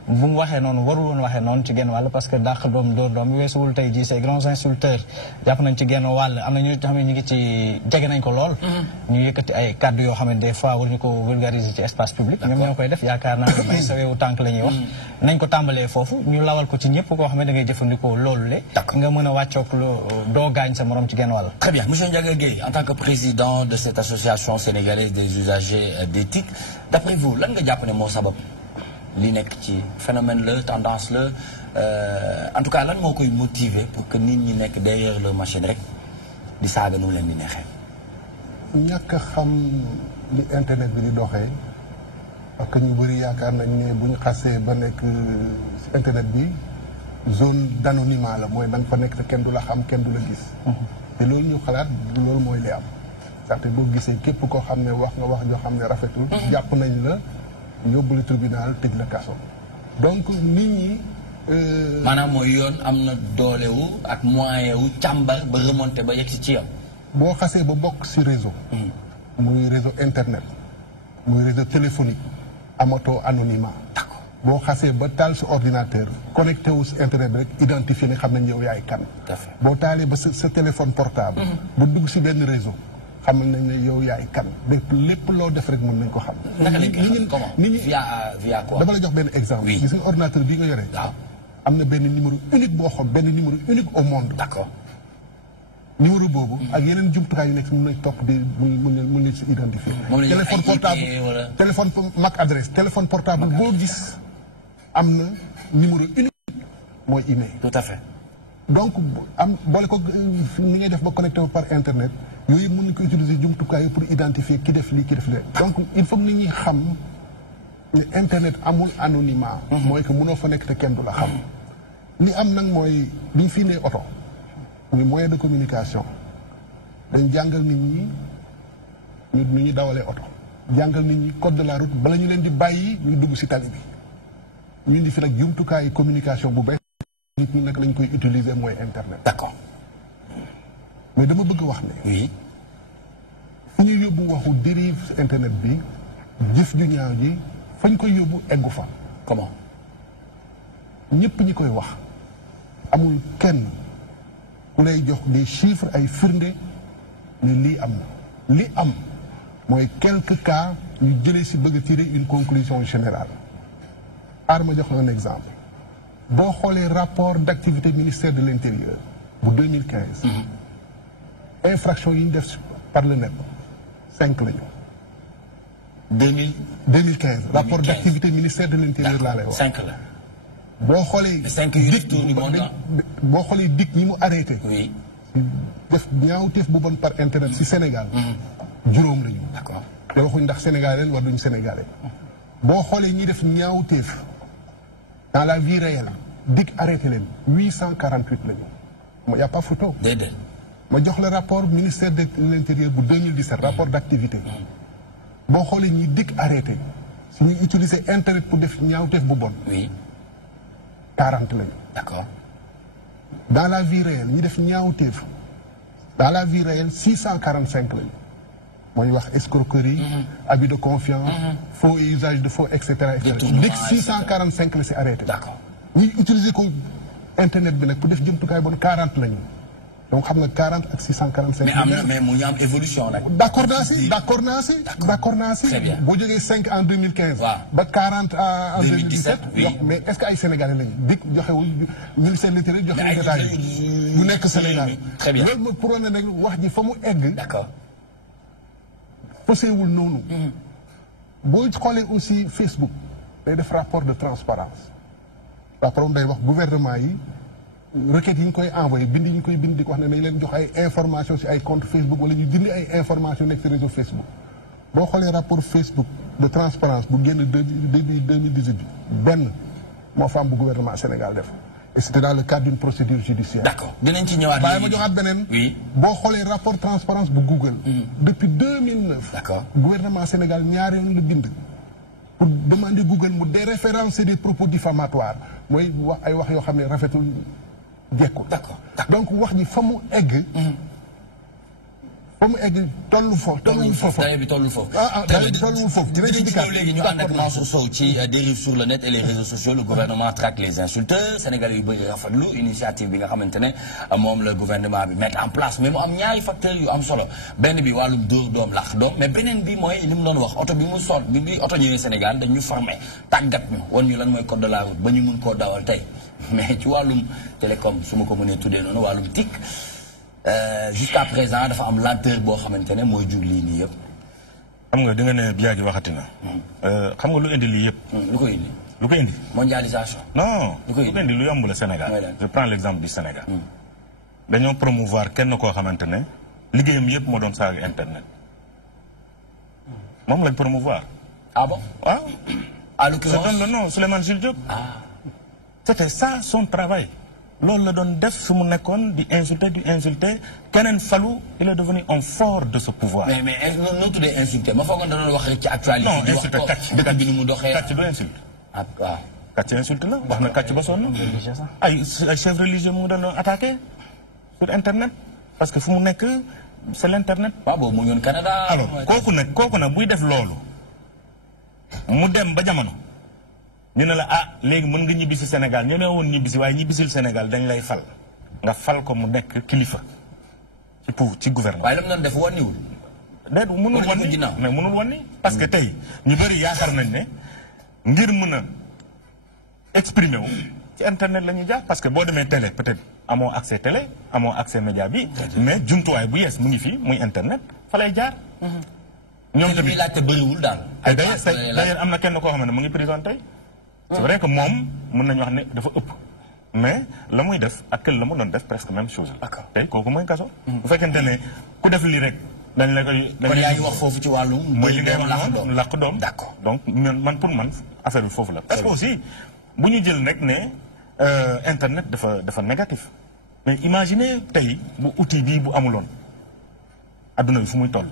bu mu waxee noonu warul woon waxee noonu ci genn wàll parce que dàq doom dóor doom weesuwul tey jii ces grands insulteurs jàpp nañ ci genn wàll am na ñu xam ne ñu ngi ci jege nañ ko lool ñu yëkkati ay kàddu yoo xam ne des fois war ñu ko vulgariser ci espace public ñoom ñoo koy def yaakaar naa may sawewu tànk la ñuy wax nañ ko tàmbalee foofu ñu lawal ko ci ñëpp koo xam ne da ngay jëfandikoo loolu le nga mën a wàccoog doo gaañ sa morom ci genn wàll. Très bien. Monsieur Ndiaga Gueye, en tant que président de cette association sénégalaise des usagers d'éthique, d'après vous lan nga jàpp ne moo sabab li nekk ci phénomène la tendance la en tout cas lan moo koy motiver pour que nit ñi nekk derrière leur machine rek di saaga nu leen di neexee. ñàkk a xam li internet bi di doxee parce que ñu bëri yaakaar nañ ne bu ñu xasee ba nekk internet bi zone d'anonymat la mooy da nga fa nekk te kenn du la xam kenn du la gis. te loolu ñu xalaat loolu mooy li am. ndaxte boo gisee képp koo xam ne wax nga wax ñoo xam ne rafetul. jàpp nañ la yóbbu la tribunal tëj la kaso. donc nit ñi. maanaam mooy yoon am na doolewu ak moyen wu càmbar ba remonté ba yegg si ci yow. boo xasee ba bokk si réseau. muy réseau internet. muy réseau téléphonique. amatoo anonymat. d'accord boo xasee ba taal sa ordinateur. connecté wu si internet bi rek identifié ne xam nañ yow yaay kan. boo taalee ba sa téléphone portable. ba dugg si benn réseau. xam nañ ne yow yaay kan lépp loo def rek mën nañ ko xam. naka lañ koy xam comment nit ñi via quoi. dama la jox benn exemple. gis nga ordinateur bii nga yore. waaw am na benn numéro unique boo xam benn numéro unique au monde. d'accord. numéro boobu ak yeneen jumtukaay yu nekk mën nañ topp di mën nañ si identifier. téléphone portable téléphone MAC adresse téléphone portable boo gis am na numéro unique mooy email. tout à fait. donc am boole ko ni ngay def ba connecté par internet yooyu mën nañ ko utiliser jumtukaay pour identifier ki def lii ki def lee donc il faut que nit ñi xam ne internet amul anonymat. mooy que mënoo fa nekk te kenn du la xam. li am nag mooy biñ fi nee oto. muy moyen de communication dañ jàngal nit ñi ñu ñuy dawalee oto jàngal nit ñi code de la route bala ñu leen di bàyyi ñu dugg si tali bi ñu indi fi nag jumtukaayu communication bu bees nit ñi nag lañ koy utiliser mooy internet. d'accord mais dama bëgg wax ne. oui. fu ñu yóbbu waxu dérive si internet bi jëf ju ñaaw ji fañ koy yóbbu eggu fa. comment. ñëpp ñi koy wax amul kenn. ku lay jox des chiffres ay firnde ne lii am na li am mooy quelques cas ñu jëlee si bëgg a tirer une conclusion générale. ma jox un exemple boo xoolee rapport d'activité ministère de l'intérieur bu 2015. infraction yi ñu def par le net 5 la ñu. 2015 rapport d'activité ministère de l'intérieur laa lay wax. 5 la. boo xoolee. 5 yu tour du monde. boo xoolee dik ñi mu arrêté. oui. def ñaawteef bu bon par internet si Sénégal. juróom lañu. d'accord te waxuñ ndax sénégalais war duñ sénégalais. boo xoolee ñi def ñaawteef dans la vie réelle dik arrêté leen 848 lañu. y a pas photo. déedéet. ma jox la rapport ministère de l'intérieur bu 2017 rapport d'activité. boo xoolee ñi dik arrêté su ñuy utiliser internet pour def ñaawteef bu bon. oui. 40 lañu. d'accord. dans la vie réelle ñi def ñaawteef dans la vie réelle 645 lañu. mooy wax escroquerie. abus de confiance. faux et usage de faux et cetera et cetera. léegi 645 la si arrêté. d'accord. ñi utiliser ko internet bi nag pour def jumtukaay bon 40 lañu. donc xam nga 40 ak 645. mais am na mais mu ñu am évolution nag. d'accord naa si d'accord naa si. d'accord naa si. très bien boo jógee 5 en 2015. waaw ba 40 en 2017 oui. mais est-ce que ay Sénégalais lañu dik joxewul ministère de l'Intérieur joxewul détail mu nekk Sénégal. très bien loolu mooy pour wane nag wax ji fa mu egg. d'accord. poséwul noonu. boo xoolee aussi Facebook day def rapport de transparence rapport day wax gouvernement yi. requêtes yi ñu koy envoyé bind yi ñu koy bind di ko wax ne nañ leen jox ay information si ay compte Facebook wala ñu jënd ay information nekk si réseau Facebook boo xoolee rapport Facebook de transparence bu génn début 2018 benn moo fa am bu gouvernement Sénégal def et c'était dans le cadre d'une procédure judiciaire. d'accord dinañ ci ñëwaat. waaye ma joxaat beneen. oui. boo xoolee rapport transparence bu Google. depuis 2009. d'accord. gouvernement Sénégal ñaari yoon la bind. pour demander Google mu déréférencer des propos diffamatoires mooy wax ay wax yoo xam ne rafetul. jekkul d'accord. donc wax ji fa mu egg fa mu egg tollu foofu. dayo bi tollu foofu. dayo bi tollu foofu. dinañ ci ñëw léegi ñu ànd ak Mansour Sow ci dérive sur le net et les réseaux sociaux. Le gouvernement traque les insulteurs. Sénégalais yu bëri rafetlu initiative bi nga xamante ne moom la gouvernement bi mettre en place mais mu am ñaari facteurs yu am solo benn bi wàllum dóor doom laax doom mais beneen bi mooy li mu doon wax oto bi mu soot bi oto ñëwee Sénégal dañu formé tàggat ñu wan ñu lan mooy code de la route ba ñu mun koo dawal tey mais ci wàllum télécom su ma ko mënee tuddee noonu wàllum TIC jusqu'à présent dafa am lenteur boo xamante ne mooy jur lii nii yëpp. xam nga di nga ne yaa ngi waxati na. xam nga lu indi lii yëpp. lu ko indi. lu ko indi. mondialisation. non lu ko indi lu yomb la Sénégal. je prends l'exemple du Sénégal. dañoo promouvoir kenn koo xamante ne liggéeyam yëpp moo doon saaga internet. moom lañ promouvoir. ah bon. waaw. à l'occurrence c'est le nom Souleymane Jules Diop. c'était ça son travail. loolu la doon def su mu nekkoon di insulter keneen falu il est devenu un fort de ce pouvoir. mais noo tuddee insulter ma foog nga doon wax rek ci actualité. non insulter kàcc dëkk bi ni mu doxee. kàcc du insulte. ah waaw. kàcc insulte la wax na kàcc ba sonn. ay chefs religieux mu doon attaqué sur internet parce que fu mu nekk c'est l'internet. waaw boobu mu ngi woon Canada. alors kooku nag buy def loolu mu dem ba jamono. ñu ne la léegi mën nga ñibbisi Sénégal ñu ne woon ñibbisi waaye ñibbisil Sénégal dañ lay fal nga fal ko mu nekk kilifa ci gouvernement. waaye la mu doon def wàññiwul. déet mënul wàññi mais mënul wàññi parce que tey ñu bëri yaakaar nañ ne ngir mën a exprimer wu ci internet la ñuy jaar parce que boo demee télé peut-être amoo accès télé amoo accès média bi mais jumtuwaay bu yees mu ngi fii muy internet fa lay jaar. ñoom tamit laajte bëriwul daal. d'ailleurs am na kenn koo xam ne mu ngi prison tey. c'est vrai que moom mën nañu wax ne dafa ëpp mais la muy def ak la mu doon def presque même chose. tey kooku mooy kaso. bu fekkente ne ku def lii rek dañ la koy. kon yaa ngi wax foofu ci wàllu. mooy li ngay wax noonu làq doom. d'accord donc man pour man affaire bi foofu la. parce que aussi bu ñu jël rek ne internet dafa négatif mais imaginez tey bu outil bii bu amuloon adduna bi fu muy toll.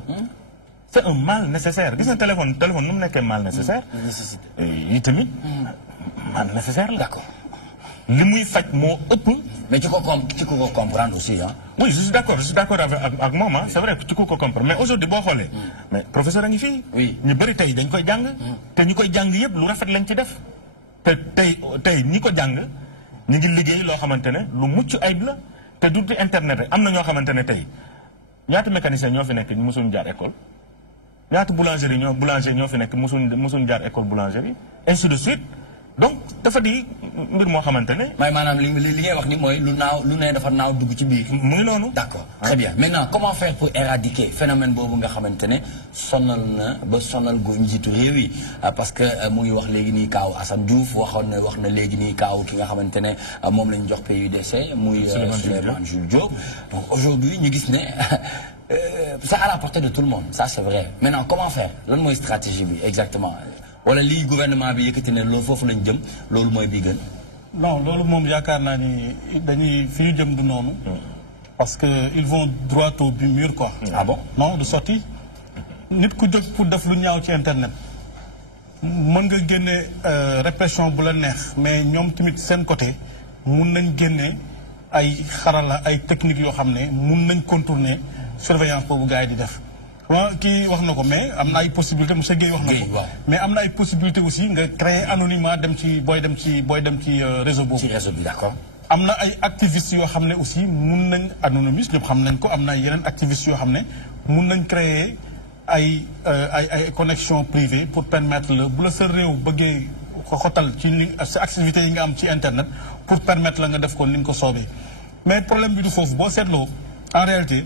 c'est un mal nécessaire gis nga téléphone nu mu nekkee mal nécessaire. yi tamit mal nécessaire la. d'accord li muy faj moo ëpp. mais ci ko comprendre aussi ah. oui je suis d'accord avec moom c'est vrai que ci ko comprendre mais aujourd'hui boo xoolee. mais professeur a ngi fii. oui ñu bëri tey dañ koy jàng. te ñi koy jàng yëpp lu rafet lañ ci def. te tey ñi ko jàng ñu ngi liggéey loo xamante ne lu mucc ayib la te du internet rek am na ñoo xamante ne tey ñaata mécanicien ñoo fi nekk ñu mosuñu jaar école. ñaata boulangerie ñoo fi nekk mosuñ jaar école boulangerie ainsi de suite donc dafa di mbir moo xamante ne. mooy maanaam li ngay wax ni mooy lu ne dafa naaw dugg ci biir. mu ngi noonu. d'accord très bien maintenant comment faire pour éradiquer phénomène boobu nga xamante ne sonal na ba sonal gu njiitu réew yi parce que mu ngi wax léegi nii kaaw Assane Diouf wax na léegi nii kaaw ki nga xamante ne moom lañ jox PUDC muy Souleymane Jules Diop donc aujourd'hui ñu gis ne. C'est à la portée de tout le monde ça c'est vrai maintenant comment faire lan mooy stratégie bi exactement wala lii gouvernement bi yëkkati ne loolu foofu lañ jëm loolu mooy bi gën. non loolu moom yaakaar naa ni dañuy fi ñu jëm du noonu. parce que ils vont droit au mur quoi. ah bon non de sortie nit ku jóg pour def lu ñaaw ci internet mën nga génne répression bu la neex mais ñoom tamit seen côté mun nañ génne ay xarala ay techniques yoo xam ne mun nañ contourner. surveillance boobu gars yi di def kii wax na ko mais am na ay possibilité monsieur Guèye wax na ko mais am na ay possibilité aussi nga créer anonymat booy dem ci réseau boobu. ci réseau bi d'accord. am na ay activistes yoo xam ne aussi mun nañ anonymiste ñëpp xam nañ ko am na ay yeneen activistes yoo xam ne mun nañ créer ay connexion privée pour permettre la bu la sa réew bëggee xotal ci sa activités yi nga am ci internet pour permettre la nga def ko ni nga ko soobee mais problème bi du foofu boo seetloo en réalité.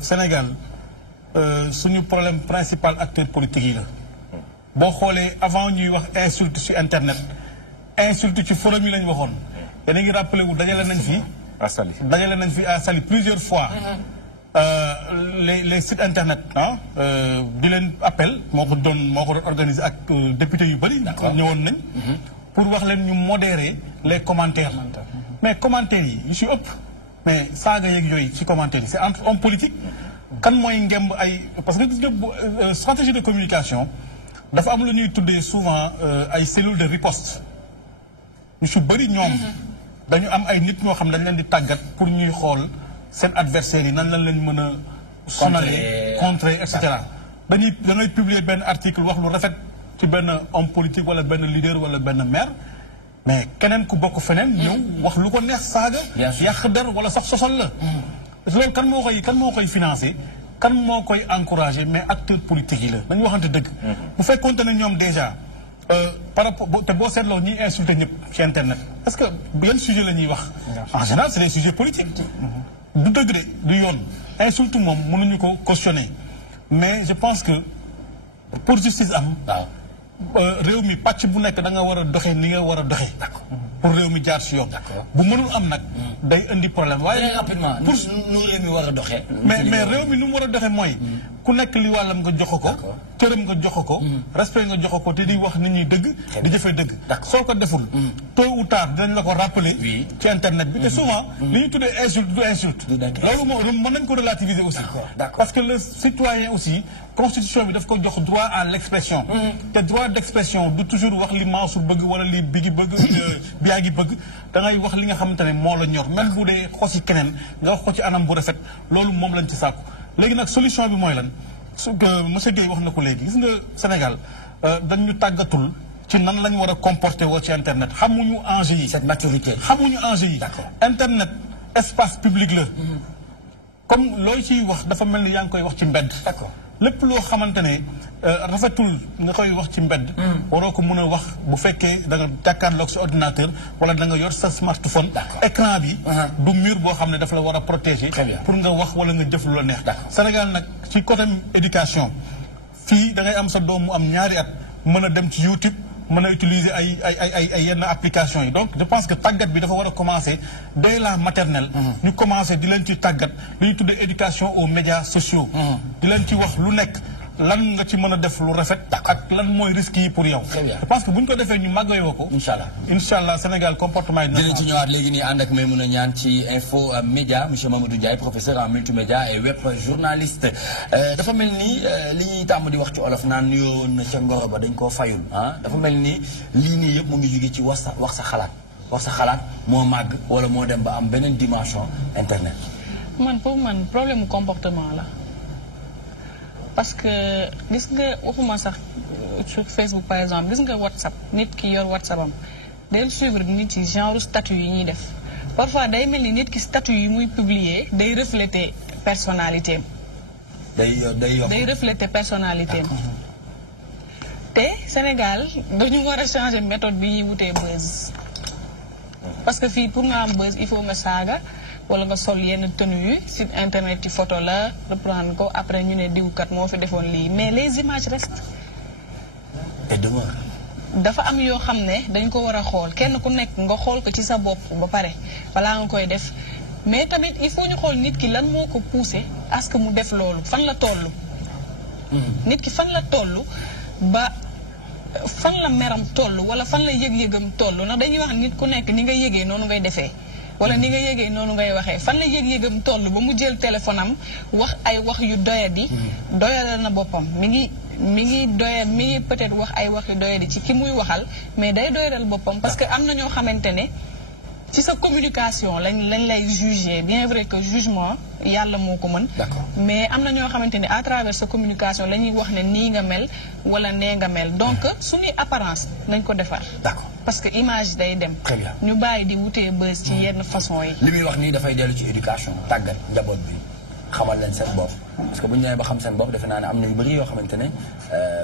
Sénégal suñu problème principal acteur politique yi la boo xoolee avant ñuy wax insulte sur internet insulte ci forum yi lañ waxoon te da ngi rappelé wu dajale nañ fi à Saly plusieurs fois les sites internet bi leen appel moo ko doon organisé ak député yu bëri ñëwoon nañ pour wax leen ñu modérer les commentaires mais commentaires yi yu si ëpp mais saaga yeeg yooyu ci commentaire yi c'est entre hommes politiques kan mooy ngemb ay parce que gis nga stratégie de communication dafa am lu ñuy tuddee souvent ay cellules de riposte ñu su bëri ñoom dañu am ay nit ñoo xam dañ leen di tàggat pour ñuy xool seen adversaires yi nan lañ leen mën a sonalee contrer et cetera da ngay publier benn article wax lu rafet ci benn homme politique wala benn leader wala benn maire mais keneen ku bokk feneen ñëw wax lu ko neex saaga yàq der wala sax sosal la loolu kan moo koy financé kan moo koy encouragé mais acteur politique yi la dañu waxante dëgg bu fekkoonte ne ñoom déjà par rapport te boo seetloo ñuy insulté ñëpp ci internet parce que yan sujet la ñuy wax en général c'est des sujets politiques du dëgg de du yoon insulte moom mënuñu ko cautionner mais je pense que pour justice am réew mi pàcc bu nekk da nga war a doxee ni nga war a doxee pour réew mi jaar si yoon bu mënul am nag day indi problème waaye rapidement pour nu réew mi war a doxee mais réew mi nu mu war a doxee mooy ku nekk li wàllam nga jox ko cëram nga jox ko respect nga jox ko te di wax nit ñi dëgg di jëfee dëgg soo ko deful tôt ou tard dinañ la ko rappeler ci internet bi te souvent li ñu tuddee insulte du insulte loolu moom mën nañ ko relativiser aussi parce que le citoyen aussi constitution bi daf ko jox droit à l'expression te droit d'expression du toujours wax li Mansour bëgg wala li Biggi bëgg biyaa ngi bëgg da ngay wax li nga xamante ne moo la ñor même bu dee xosi keneen nga wax ko ci anam bu rafet loolu moom lañ ci sàkku léegi nag solution bi mooy lan monsieur Guèye wax na ko léegi gis nga Sénégal dañu tàggatul ci nan lañu war a comporter woo ci internet xamuñu enjeu yi cette maturité xamuñu enjeu yi internet espace public la comme looy ciy wax dafa mel ni yaa ngi koy wax ci mbedd lépp loo xamante ne rafetul nga koy wax ci mbedd waroo ko mën a wax bu fekkee da nga jàkkaarloog sa ordinateur wala da nga yor sa smartphone écran bi du mur boo xam ne dafa la war a protéger pour nga wax wala nga jëf lu la neex Sénégal nag ci côté éducation fii da ngay am sa doom mu am ñaari at mën a dem ci YouTube mën a utiliser ay yenn applications yi donc je pense que tàggat bi dafa war a commencer dès la maternelle ñu commencer di leen ci tàggat li ñu tuddee éducation aux médias sociaux di leen ci wax lu nekk lan nga ci mën a def lu rafet ak lan mooy risques yi pour yow je pense que bu ñu ko defee ñu màggayoo ko inch'Allah Sénégal comportement yi dinañ ci ñëwaat léegi nii ànd ak Maimouna Niane ci info média monsieur Mamadou Ndiaye professeur en multimédia et web journaliste dafa mel ni li ñuy tàmm di wax ci olof naan nuyoo woon na ca ngoro ba dañ koo fayul dafa mel ni lii nii yëpp mu ngi jóge ci wax sa xalaat moo màgg wala moo dem ba am beneen dimension internet pour man problème mu comportement la parce que gis nga waxuma sax sur Facebook par exemple gis nga WhatsApp nit ki yor WhatsApp am day suivre nit ci genre statut yi ñuy def parfois day mel ni nit ki statut yi muy publier day refléter personnalité day refléter personnalité te Sénégal dañu war a changer méthode bi ñuy wutee buzz parce que fii pour nga am buzz il faut nga saaga wala nga sol yenn tenue yi site internet ci photo la reprendre ko après ñu ne diwkat moo fi defoon lii mais les images restent et demeure dafa am yoo xam ne dañ ko war a xool kenn ku nekk nga xool ko ci sa bopp ba pare balaa nga koy def mais tamit il faut ñu xool nit ki lan moo ko poussé à ce que mu def loolu fan la toll nit ki fan la toll ba fan la meram toll wala fan la yëg-yëgam toll ndax dañuy wax nit ku nekk ni nga yëgee noonu ngay defee wala ni nga yëgee noonu ngay waxee fan la yëg-yëgam toll ba mu jël téléphone am wax ay wax yu doyadi doyadal na boppam mi ngi peut-être wax ay wax yu doyadi ci ki muy waxal mais day doyadal boppam parce que am na ñoo xamante ne ci sa communication lañ lay juger bien vrai que jugement yàlla moo ko mën mais am na ñoo xamante ne à travers sa communication la ñuy wax ne nii nga mel wala nee nga mel donc suñuy apparence nañ ko defar parce que image day dem ñu bàyyi di wutee bës ci yenn façon yi li muy wax nii dafay dellu ci éducation tàggat njaboot bi xamal leen seen bopp parce que bu ñu ñëwee ba xam seen bopp defe naa ne am na yu bëri yoo xamante ne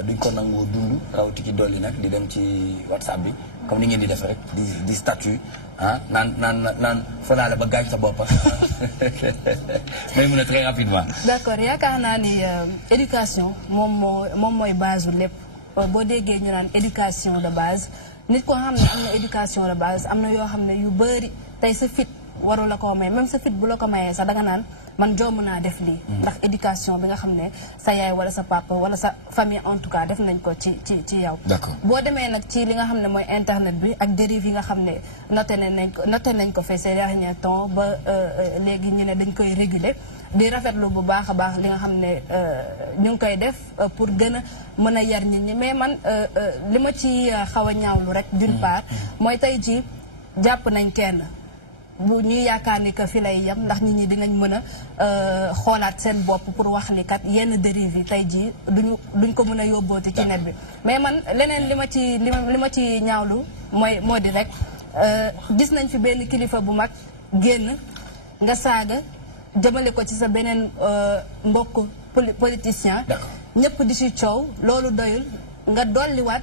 duñ ko nangoo dund rawati ci dolli nag di dem ci WhatsApp bi comme ni ngeen di def rek di statut naan fa naa la ba gaañ sa bopp may mun a très rapidement d'accord yaakaar naa ni éducation moom mooy base u lépp boo déggee ñu naan éducation de base nit koo xam ne am na éducation de base am na yoo xam ne yu bëri tey sa fit waru la koo may même sa fit bu la ko mayee sax danga naan man jomb naa def lii ndax éducation bi nga xam ne sa yaay wala sa papa wala sa famille en tout cas def nañ ko ci yow boo demee nag ci li nga xam ne mooy internet bi ak dérive yi nga xam ne noté nañ ko fait ces derniers temps ba léegi ñu ne dañ koy réguler di rafetlu bu baax a baax li nga xam ne ñu ngi koy def pour gën a mën a yar nit ñi mais man li ma ci xaw a ñaawlu rek d'une part mooy tey ji jàpp nañ kenn bu ñuy yaakaar ni que fi lay yem ndax nit ñi dinañ mën a xoolaat seen bopp pour wax ni kat yenn dérive yi tey jii duñ ko mën a yóbbooti ci net bi mais man leneen li ma ci ñaawlu moo di rek gis nañ fi benn kilifa bu mag génn nga saaga jëmale ko ci sa beneen mbokk politicien ñëpp di ci coow loolu doyul nga dolliwaat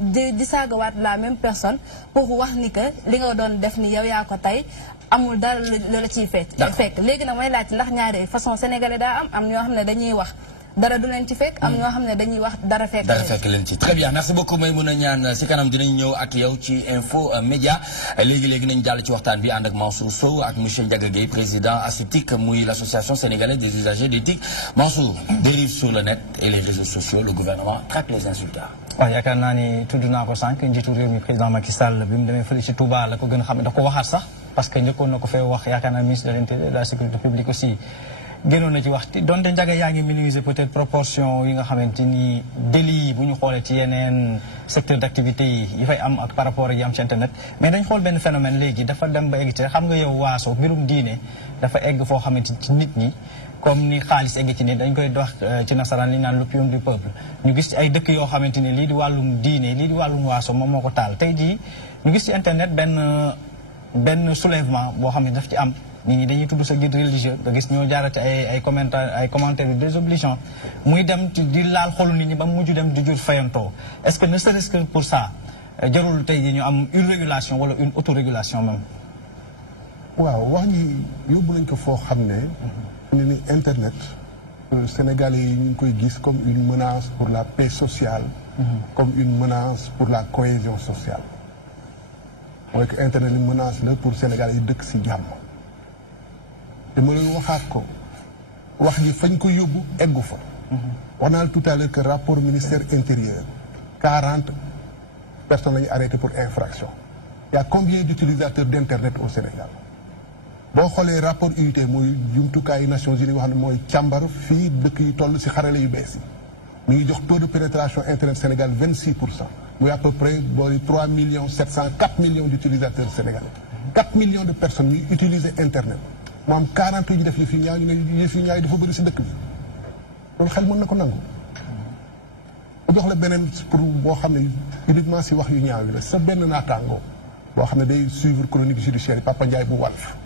di saagawaat la même personne pour wax ni que li nga doon def ni yow yaa ko tey amul dara la ciy fekk léegi nag may laaj ndax ñaari façon sénégalais daa am ñoo xam ne dañuy wax dara du leen ci fekk am ñoo xam ne dañuy wax dara fekk leen ci. Très bien merci beaucoup may mën a ñaan si kanam dinañ ñëw ak yow ci info média léegi nañ jàll ci waxtaan bi ànd ak Mansour Sow ak monsieur Ndiaga Gueye président ASITIC muy l'association sénégalaise des usagers des TIC. Mansour, dérive sur le net et les réseaux sociaux, le gouvernement traque les insulteurs. waaw yaakaar naa ni tudd naa ko sànq njiitu réew mi président Macky Sall bi mu demee fële ci Touba la ko gën a xam ne da ko waxaat sax parce que njëkkoon na ko fee wax yaakaar naa ministre de l'intérieur de la sécurité publique aussi génnoon na ci wax donte Ndiaga yaa ngi minimiser peut-être proportion yi nga xamante ni délit yi bu ñu xoolee ci yeneen secteur d'activité yi fay am ak par rapport ak yi am ci internet mais dañ xool benn phénomène léegi dafa dem ba egg ci xam nga yow waaso mbirum diine dafa egg foo xamante ci nit ñi comme ni xaalis egg ci nit dañ koy dox ci nasaraan li ñu naan l'opium du peuple ñu gis ci ay dëkk yoo xamante ni lii di wàllum diine lii di wàllum waaso moom moo ko taal tey jii ñu gis ci internet benn soulèvement boo xam ne daf ci am nit ñi dañuy tudd sa guide religieux nga gis ñoo jaarate ay commentaires yu désobligeants muy dem ci di laal xolu nit ñi ba mujj dem di jur fayantoo est-ce que ne serait-ce que pour ça jarul tey jii ñu am une régulation wala une autorégulation même. waaw wax ñi yóbbu nañ ko foo xam ne ni internet Sénégalais yi ñu ngi koy gis comme une menace pour la paix sociale comme une menace pour la cohésion sociale mooy que internet une menace la pour Sénégalais yi dëkk si jàmm te ma leen waxaat ko wax ji fañ ko yóbbu eggu fa wax naa tout à l'heure que rapport ministère intérieur 40 personnes lañu arrêté pour infraction il y a combien d'utilisateurs d'internet au Sénégal boo xoolee rapport UIT mooy jumtukaayu Nations Unies wax ne mooy càmbar fii dëkk yi toll si xarale yu bees yi ñu ngi jox taux de pénétration internet Sénégal 26%. muy à peu près booy 3 700 4 millions d'utilisateurs sénégalais 4 millions de personnes ñuy utiliser internet mu am 40 yu ñu def li fi ñaaw ñu ne yëf yi ñaaw dafa bëri si dëkk bi loolu xel mën na ko nangu. bu jox la beneen pour boo xam ne uniquement si wax yu ñaaw yi la sa benn naataango boo xam ne day suivre chronique judiciaire Papa Ndiaye bu Walf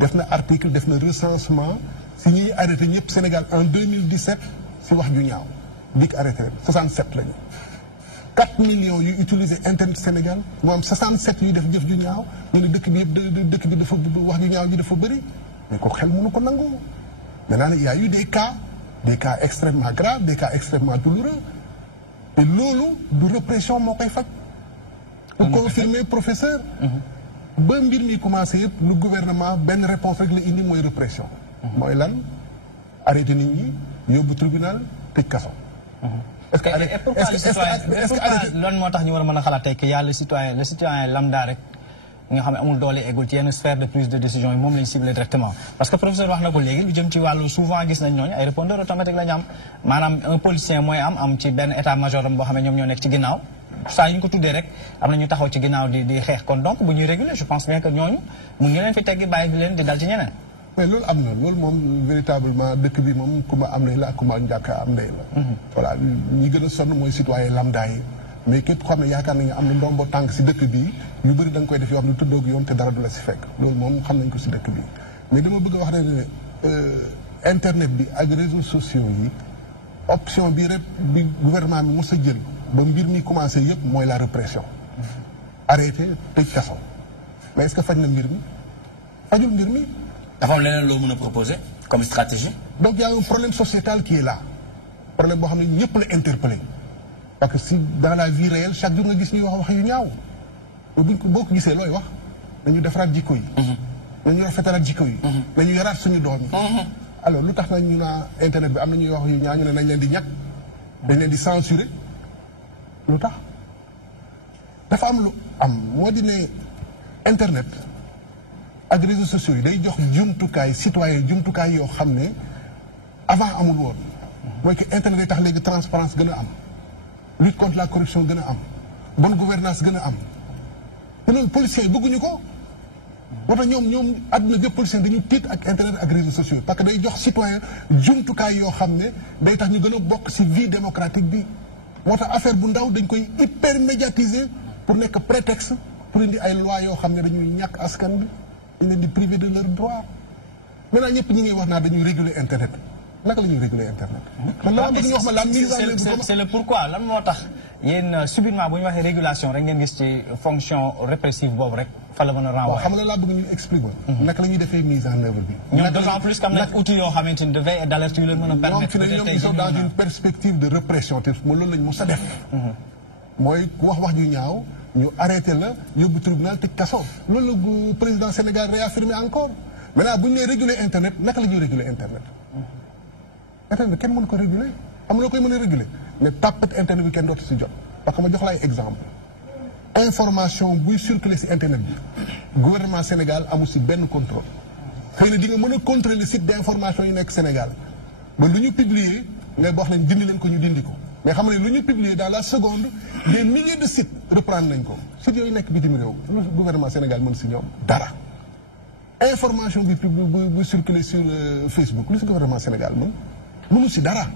def na article def na recensement si ñuy arrêté ñëpp Sénégal en 2017 si wax ju ñaaw dik arrêté 67 lañu 4 millions yu utiliser internet Sénégal mu am 67 yu def jëf ju ñaaw ñu ne dëkk bi yëpp dëkk bi dafa wax ju ñaaw ji dafa bëri mais ko xel mënu ko nangu maintenant il y a eu des cas extrêmement graves des cas extrêmement douloureux te loolu du répression moo koy faj pour confirmer professeur ba mbir mi commencé yëpp lu gouvernement benn réponse rek la indi mooy répression mooy lan arrêté nit ñi yóbbu tribunal tëj kaso est-ce que lan moo tax ñu war a mën a xalaat tey que y a le citoyen lambda rek nga xam ne amul doole eggul ci yenn sphère de prise de décision yi moom lañ ciblé directement parce que professeur wax na ko léegi lu jëm ci wàllu souvent gis nañ ñooñu ay répondeurs automatiques la ñu am maanaam un policier mooy am ci benn état major am boo xam ne ñoom ñoo nekk ci ginnaaw saa ñu ko tuddee rek am na ñu taxaw ci ginnaaw di xeex kon donc bu ñuy réguler je pense bien que ñooñu mun ñu leen fi teggi bàyyi di leen di dal ci ñeneen mais loolu am na loolu moom véritablement dëkk bi moom ku ma am nay la ak ku ma njàkk am nay la voilà ñi gën a sonn mooy citoyen lambda yi mais képp xam ne yaakaar nañu am na ndombo tànk si dëkk bi lu bëri da nga koy def yoo xam ne tuddoog yoon te dara du la si fekk loolu moom xam nañ ko si dëkk bi mais dama bëgg a wax ne internet bi ak réseaux sociaux yi option bi rek bi gouvernement bi mos a jël ba mbir mi commencé yëpp mooy la répression arrêté tëj kaso mais est-ce que faj na mbir mi fajul mbir mi dafa am leneen loo mën a proposer comme stratégie donc il y a un problème sociétal qui est là problème boo xam ne ñëpp la interpellé parce que si dans la vie réelle chaque jour nga gis ñuy wax yu ñaaw buñ ko boo ko gisee looy wax nañu defaraat jikko yi nañu rafetalaat jikko yi nañu yaraat suñu doom yi alors lu tax na ñu naa internet bi am na ñuy wax yu ñaaw ñu ne nañ leen di ñàkk dañ leen di censurer lu tax dafa am lu am moo di ne internet ak réseaux sociaux yi day jox jumtukaay citoyen jumtukaay yoo xam ne avant amul woon mooy que internet day tax léegi transparence gën a am lutte contre la corruption gën a am bonne gouvernance gën a am te loolu policiers yi bëgguñu ko moo tax ñoom àdduna bépp politicien dañuy tiit ak internet ak réseaux sociaux parce que day jox citoyen jumtukaay yoo xam ne day tax ñu gën a bokk ci vie démocratique bi moo tax affaire bu ndaw dañ koy hyper médiatiser pour nekk prétexte pour indi ay loi yoo xam ne dañuy ñàkk askan bi dañ leen di priver de leurs droits maintenant ñëpp ñi ngi wax naa dañuy réguler internet naka la ñuy réguler internet. man la bëgg ñu wax ma la mise en œuvre c'est le pourquoi lan moo tax yéen subitement bu ñu waxee régulation rek ngeen gis ci fonction répressive boobu rek fa la mën a renvoyer. xam nga laa bëgg ñu expliquer. naka la ñuy defee mise en œuvre bi. ñoom d'autant plus comme nag outil yoo xamante ni de veille et d'alerte yu leen mën a permettre. ñoom ils sont dans une perspective de répression te mooy loolu lañ mos a def. mooy ku wax ju ñaaw ñu arrêté la yóbbu tribunal tëj kaso. loolu la président Sénégal réaffirmé encore maintenant bu ñu nee réguler internet naka la ñuy réguler internet. internet bi kenn mënu ko réguler am na koy mën a réguler mais tàppet internet bi kenn dootu si jot parce que ma jox la ay exemple information buy circuler si internet bi gouvernement Sénégal amul si benn contrôle xëy na di nga mën a contrôler site d' information yi nekk Sénégal ba lu ñu publier ngay wax leen dindi leen ko ñu dindi ko mais xam ne lu ñu publier dans la seconde des milliers de sites reprendre nañ ko sites yooyu nekk bitim réew lu gouvernement Sénégal mën si ñoom dara information bi bu circuler sur Facebook lu si gouvernement Sénégal mënu si dara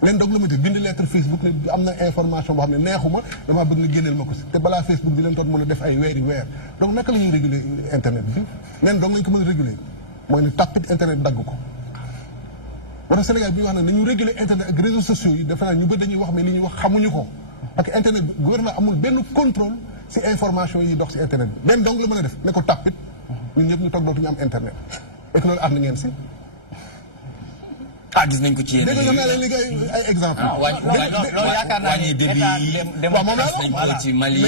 leen doog la ma def bind lettre Facebook ne am na information boo xam ne neexuma damaa bëgg nga génneel ma ko si te balaa Facebook bi leen doon mën a def ay weeri weer donc naka la ñuy réguler internet bi leen doog lañ ko mën a réguler mooy ne tàppit internet dagg ko wala Sénégal bi ñu wax ne nañu réguler internet ak réseaux sociaux yi defe naa ñu bëri dañuy wax mais li ñuy wax xamuñu ko parce que internet bi gouvernement amul benn contrôle si information yi dox si internet bi leen doog la mën a def ne ko tàppit ñun ñëpp ñu toog dootuñu am internet et que loolu am na ngeen si gis nañ ko ci yéen dégg nga naa leen léegi ay exemple loolu yaakaar naa ni débit waaw moom nañ ko ci Mali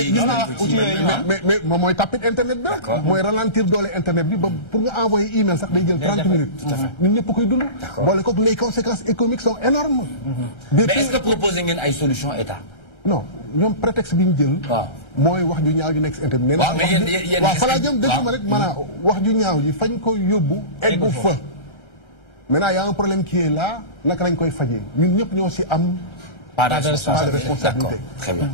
mais moom mooy tapit internet bi rek mooy ralentir doole internet bi ba pour nga envoyer email sax day jël 30 minutes ñun ñëpp koy dund boole ko les conséquences économiques sont énormes mais est-ce que proposé ngeen ay solution état non ñoom prétexte bi ñu jël mooy wax ju ñaaw ji nekk si internet waaw fa laa jëm dégg ma rek maanaam wax ju ñaaw ji fañ ko yóbbu eggu fa maintenant y a un problème qui est là naka lañ koy fajee ñun ñëpp ñoo si am pas de responsabilité. Très bien.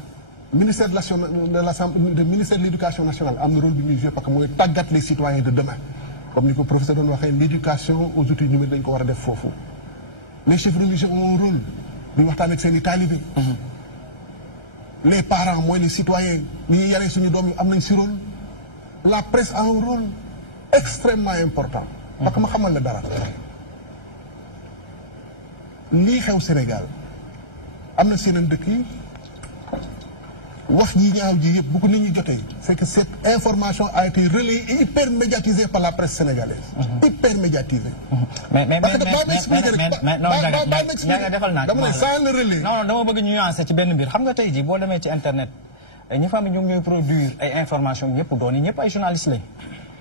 ministère de ministère de l'éducation nationale am na rôle bi ñuy jouer parce que mooy tàggat les citoyens de demain comme ni ko professeur doon waxee l'éducation aux outils numériques dañ ko war a def foofu les chefs religieux ont un rôle di waxtaan ak seen i taalibe les parents mooy les citoyens ni ñuy yaree suñu doom yi am nañ si rôle la presse a un rôle extrêmement important parce que ma xamal la dara lii xew Sénégal am na seeneen dëkk yi wax ji ñaaw ji yëpp bu ko nit ñi jotee c'est que cette information a été relayée et hyper médiatisée par la presse sénégalaise. Hyper médiatisée. mais parce que baa ma expliqué rek baa ma expliqué defal naa dama ne sans le relais. non dama bëgg ñu nuancer ci benn mbir xam nga tey jii boo demee ci internet ñi fa am ñoom ñooy produire ay information ñëpp doon yi ñëpp ay journalistes lañ.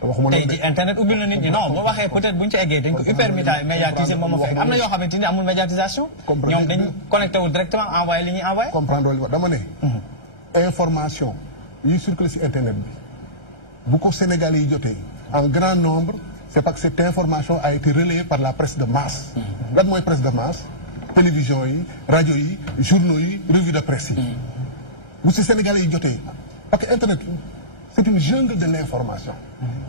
waxuma tey jii internet ubbil na nit ñi non boo waxee peut-être buñ ci eggee dañ ko hyper médiatiser moom fekk am na yoo xamante ni amul médiatisation. ñoom dañ connecté wu directement envoyé li ñuy envoyé. comprendre loolu dama ne. information yi circulé ci internet bi bu ko Sénégalais yi jotee en grand nombre c'est parce que cette information a été relayée par la presse de masse. lan mooy presse de masse télévision yi rajo yi journaux yi revue de presse yi. bu ci Sénégalais yi jotee parce que internet c'est une jungle de l'information.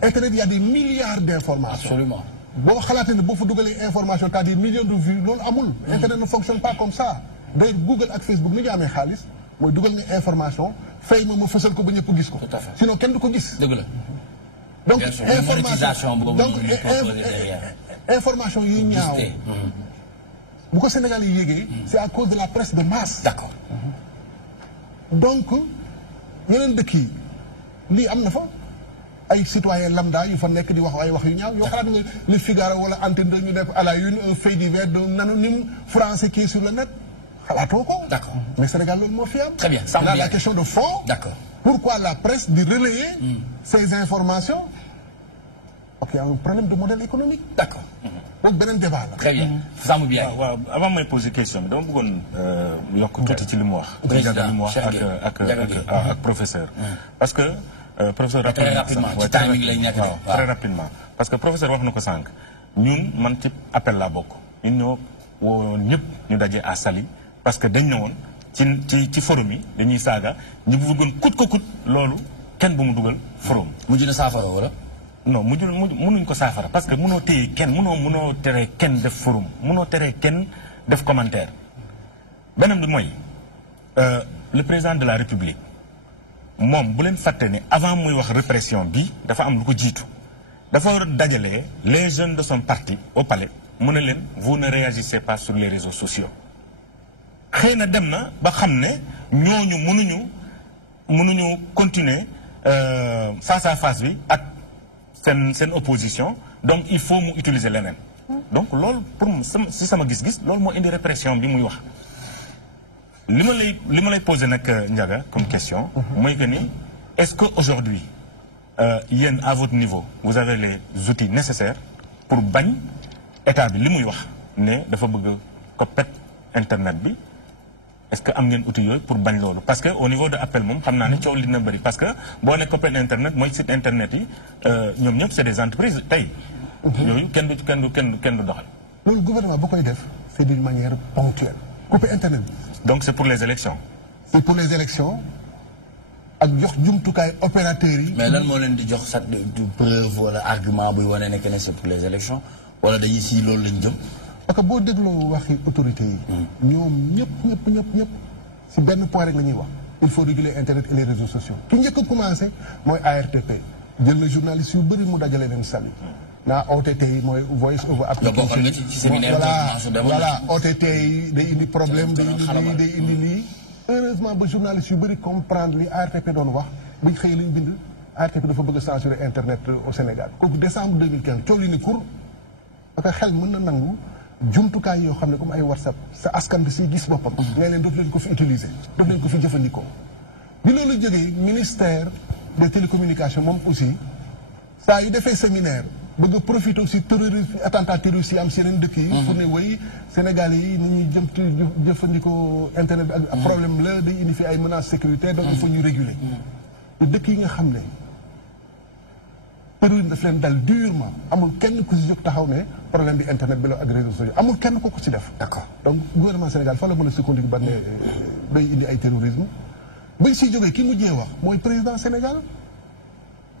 internet il y a des milliards d'informations. Absolument. boo xalaatee ne boo fa dugalee information t'as des millions de vues loolu amul. internet ne fonctionne pas comme ça. d'ailleurs Google ak Facebook ni ñu amee xaalis. mooy dugal nga information fay ma fësal ko ba ñëpp gis ko. Tout à fait. Sinon kenn du ko gis. dëgg la. donc Bien sûr, monétisation boobu donc ñu proposé derrière. information yi ñaaw. bu ko Sénégal yi yéegee. c'est à cause de la presse de masse. D'accord. donc yeneen dëkk yi lii am na fa ay citoyens lambda yu fa nekk di wax ay wax yu ñaaw yoo xalaat nga Le Figaro wala Antenne 2 ñu def à la une un fait divers d'un anonyme français qui est sur le net. xalaatoo ko. D'accord. mais Sénégal loolu moo fi am. Très bien. La question de fond. D'accord. Pourquoi la presse di relayer ces informations? parce qu'il y a un problème de modèle économique. D'accord. donc beneen débat la. Très bien. Samb bi waaw avant may poser question bi dama bëggoon yokk tuuti ci li mu wax. président li mu wax ak professeur. parce que professeur. très rapidement ci timing lay nekk waaw très rapidement. parce que professeur wax na ko sànq ñun man ci appel laa bokk ñun ñoo woo ñëpp ñu daje à Saly parce que dañ ñëwoon ci forum yi dañuy saaga ñu bëggoon kut ko kut loolu kenn bu mu dugal forum. mujj na saafara wala. non mënuñ ko saafara parce que mënoo téye kenn mënoo tere kenn def forum mënoo tere kenn def commentaire beneen bi mooy le président de la république moom bu leen fàtte ne avant muy wax répression bi dafa am lu ko jiitu dafa war a dajale les jeunes de son parti au palais mu ne leen vous ne réagissez pas sur les réseaux sociaux xëy na dem na ba xam ne ñooñu mënuñu continuer face à face bi ak seen opposition donc il faut mu utiliser leneen donc loolu pour si sama gis-gis loolu moo indi répression bi muy wax li ma lay poser nag Ndiaga comme question mooy que ni est-ce que aujourd'hui yéen à votre niveau vous avez les outils nécessaires pour bañ état bi li muy wax ne dafa bëgg coppet internet bi est-ce que am ngeen outils yooyu pour bañ loolu parce que au niveau de appel moom xam naa ne coow li dina bëri parce que boo ne coppet internet mooy site internet yi ñoom ñëpp c'est des entreprises tey yooyu kenn du doxal loolu gouvernement bu koy def c'est d'une manière ponctuelle couper internet bi donc c'est pour les élections c'est pour les élections ak jox jumtukaay opérateurs yi mais lan moo leen di jox sax preuve wala argument buy wane ne que c'est pour les élections wala dañuy si loolu lañ jëm parce que boo dégloo waxi autorités yi ñoom ñëpp si benn point rek la ñuy wax il faut réguler internet et les réseaux sociaux ki njëkk a commencé mooy ARTP jël na journalistes yu bëri mu dajale leen sali naa OTT yi mooy voice over application voilà OTT yi day indi problème day indi lii heureusement ba journalistes yu bëri comprendre li ARTP doon wax buñ xëy liñ bind ARTP dafa bëgg a censurer internet au Sénégal kooku décembre 2015 coow li ne cour parce que xel mën na nangu jumtukaay yoo xam ne comme ay WhatsApp sa askan bi si gis boppam ngay leen dootu leen ko fi utiliser dootu leen ko fi jëfandikoo bi loolu jógee ministère de télécommunication moom aussi saa yu defee séminaire bëgg a profiter aussi terrorisme attentat terroriste yi am si yeneen dëkk yi pour ne way Sénégalais yi ni ñuy jëfandikoo internet ak problème la day indi fi ay menaces sécuritaires donc il faut ñu réguler te dëkk yi nga xam ne terrorisme daf leen dal durement amul kenn ku si jóg taxaw ne problème bi internet bi la ak réseaux sociaux amul kenn ko ci def d'accord donc gouvernement Sénégal fa la mën a sukkandiku ba ne day indi ay terrorisme bañ siy jógee ki mujjee wax mooy président Sénégal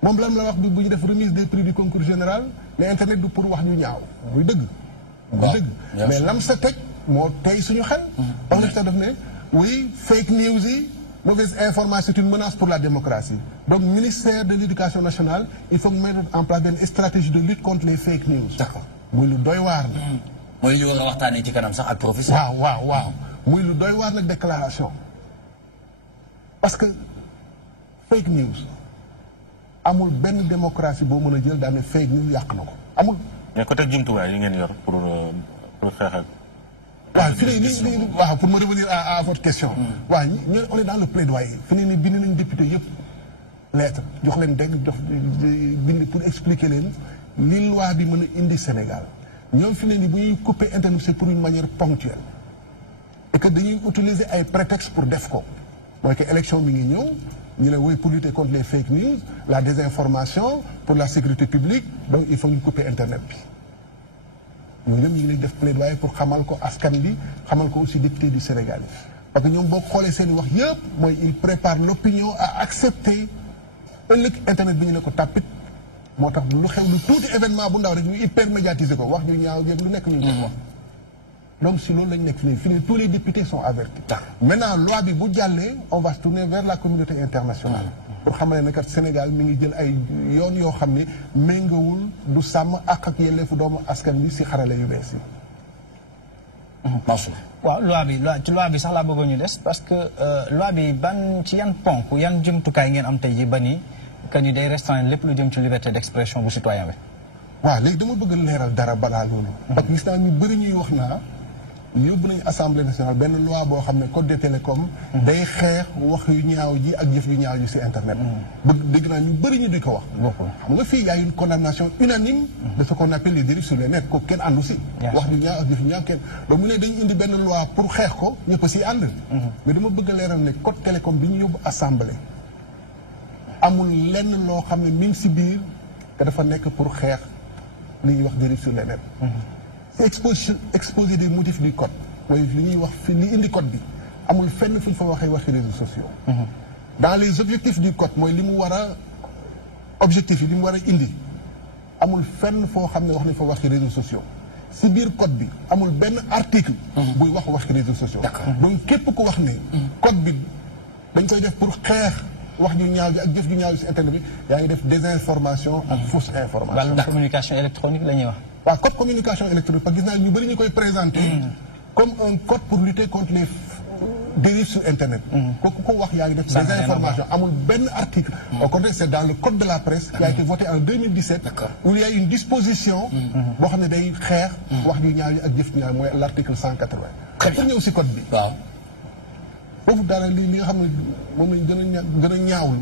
moom lam la wax bi bu ñu def remise des prix du concours général mais internet du pour wax ñu ñaaw muy dëgg mais lam sa teg moo tey suñu xel parce que sax daf ne oui fake news yi mauvaise information c'est une menace pour la démocratie donc ministère de l'éducation nationale il faut mettre en place une stratégie de lutte contre les fake news d'accord muy lu doy waar la mooy li nga waxtaanee ci kanam sax ak professeur waaw muy lu doy waar nag déclaration parce que fake news amul benn démocratie boo mën a jël daane fake news yàq na ko amul mais côté jumtuwaay yi ngeen yor pour xeex ak waaw fi ne waaw pour me revenir à votre question waaw ñun on est dans le plaidoyer fi ne ni bind nañ député yëpp lettre jox leen dégg jox bind pour expliquer leen li loi bi mën a indi Sénégal ñoom fi ne ni bu ñuy couper internet c'est pour une manière ponctuelle et que dañuy utiliser ay prétextes pour def ko mooy que élection mi ngi ñëw ñu ne woy pour lutter contre les fake news la désinformation pour la sécurité publique donc il faut ñu couper internet bi ñoom ñëpp ñu ngi def plaidoyer pour xamal ko askan bi xamal ko aussi député du Sénégal parce que ñoom boo xoolee seen wax yëpp mooy il prépare l'opinion à accepter ëllëg internet bi ñu ne ko tàppit moo tax lu xew lu tuuti événement bu ndaw rek ñu hyper médiatiser ko wax ñu ñaaw yëpp lu nekk ñu ko wax donc si loolu lañ nekk fi ne tous les députés sont avertis maintenant loi bi bu jàllee on va se tourner vers la communauté internationale pour xamal ne kat Sénégal mi ngi jël ay yoon yoo xam ne méngawul du sàmm ak yelleefu doomu askan bi si xarale yu bees yi waaw loi bi sax laa bëggoon ñu des parce que loi bi ban ci yan ponk yan jumtukaay ngeen am tey ji ba nii que ni day restreindre lépp lu jëm ci liberté d'expression bu citoyen bi waaw léegi dama bëgg leeral dara balaa loolu parce que gis naa ñu bëri ñuy wax naa yóbbu nañu assemblée nationale benn loi boo xam ne code des télécoms day xeex wax yu ñaaw ji ak jëf yu ñaaw ji si internet dégg naa ñu bëri ñu di ko wax xam nga fii y a une condamnation unanime de ce qu'on appelle les dérives sur le net ko kenn àndu si wax yu ñaaw ak jëf yu ñaaw kenn donc mu ne dañu indi benn loi pour xeex ko ñëpp si ànd mais dama bëgg a leeral ne code télécom bi ñu yóbbu assemblée amul lenn loo xam ne mi ngi si biir que dafa nekk pour xeex li ñuy wax dérive sur le net exposé des motifs du code mooy li ñuy wax fi li indi code bi amul fenn fu ñu fa waxee waxi réseaux sociaux dans les objectifs du code mooy li mu war a objectif yi li mu war a indi amul fenn foo xam ne wax nañ fa waxi réseaux sociaux si biir code bi amul benn article buy wax waxi réseaux sociaux donc képp ku wax ne code bi dañ koy def pour xeex wax ju ñaaw ji ak jëf ju ñaaw ji si internet bi yaa ngi def désinformation ak fausse information. wàllum communication électronique la ñuy wax. waaw code communication électronique parce que gis naa ñu bëri ñu koy présenté comme un code pour lutter contre les dérives sur internet. kooku ko wax yaa ngi def désinformation amul benn article. au contraire c'est dans le code de la presse. qui a été voté en 2017. où il y a une disposition. boo xam ne day xeex. wax ju ñaaw yi ak jëf ju ñaaw mooy l'article 180. pour ñëw si code bi. waaw. foofu daal li nga xam ne moom lañ gën a ñaawlu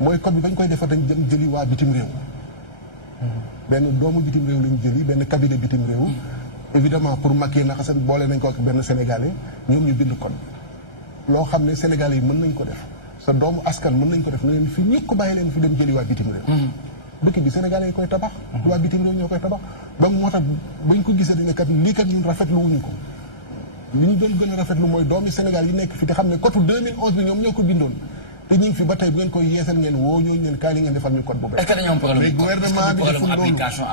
mooy code bi bañ koy defar dañ dem jëli waa bitim réew. benn doomu bitim réew lañ jëli benn cabinet bitim réew. évidemment pour maquiller naka seen boole nañ ko ak benn sénégalais ñoom ñu bind code bi. loo xam ne sénégalais yi mën nañ ko def sa doomu askan mën nañ ko def na leen fi ñëpp bàyyi leen fi dem jëli waa bitim réew. dëkk bi sénégalais yi koy tabax. waa bitim réew ñoo koy tabax. donc moo tax bañ ko gisee dina kat lii kat ñun rafetlu wuñu ko. li ñu doon gën a rafetlu mooy doomi Sénégal yi nekk fi te xam ne code 2011 bi ñoom ñoo ko bindoon te ñu ngi fi ba tey bu ngeen koy yeesal ngeen woo ñooñu ngeen kaay li ngeen defal ñu code boobu. est-ce que dañoo am problème gouvernement application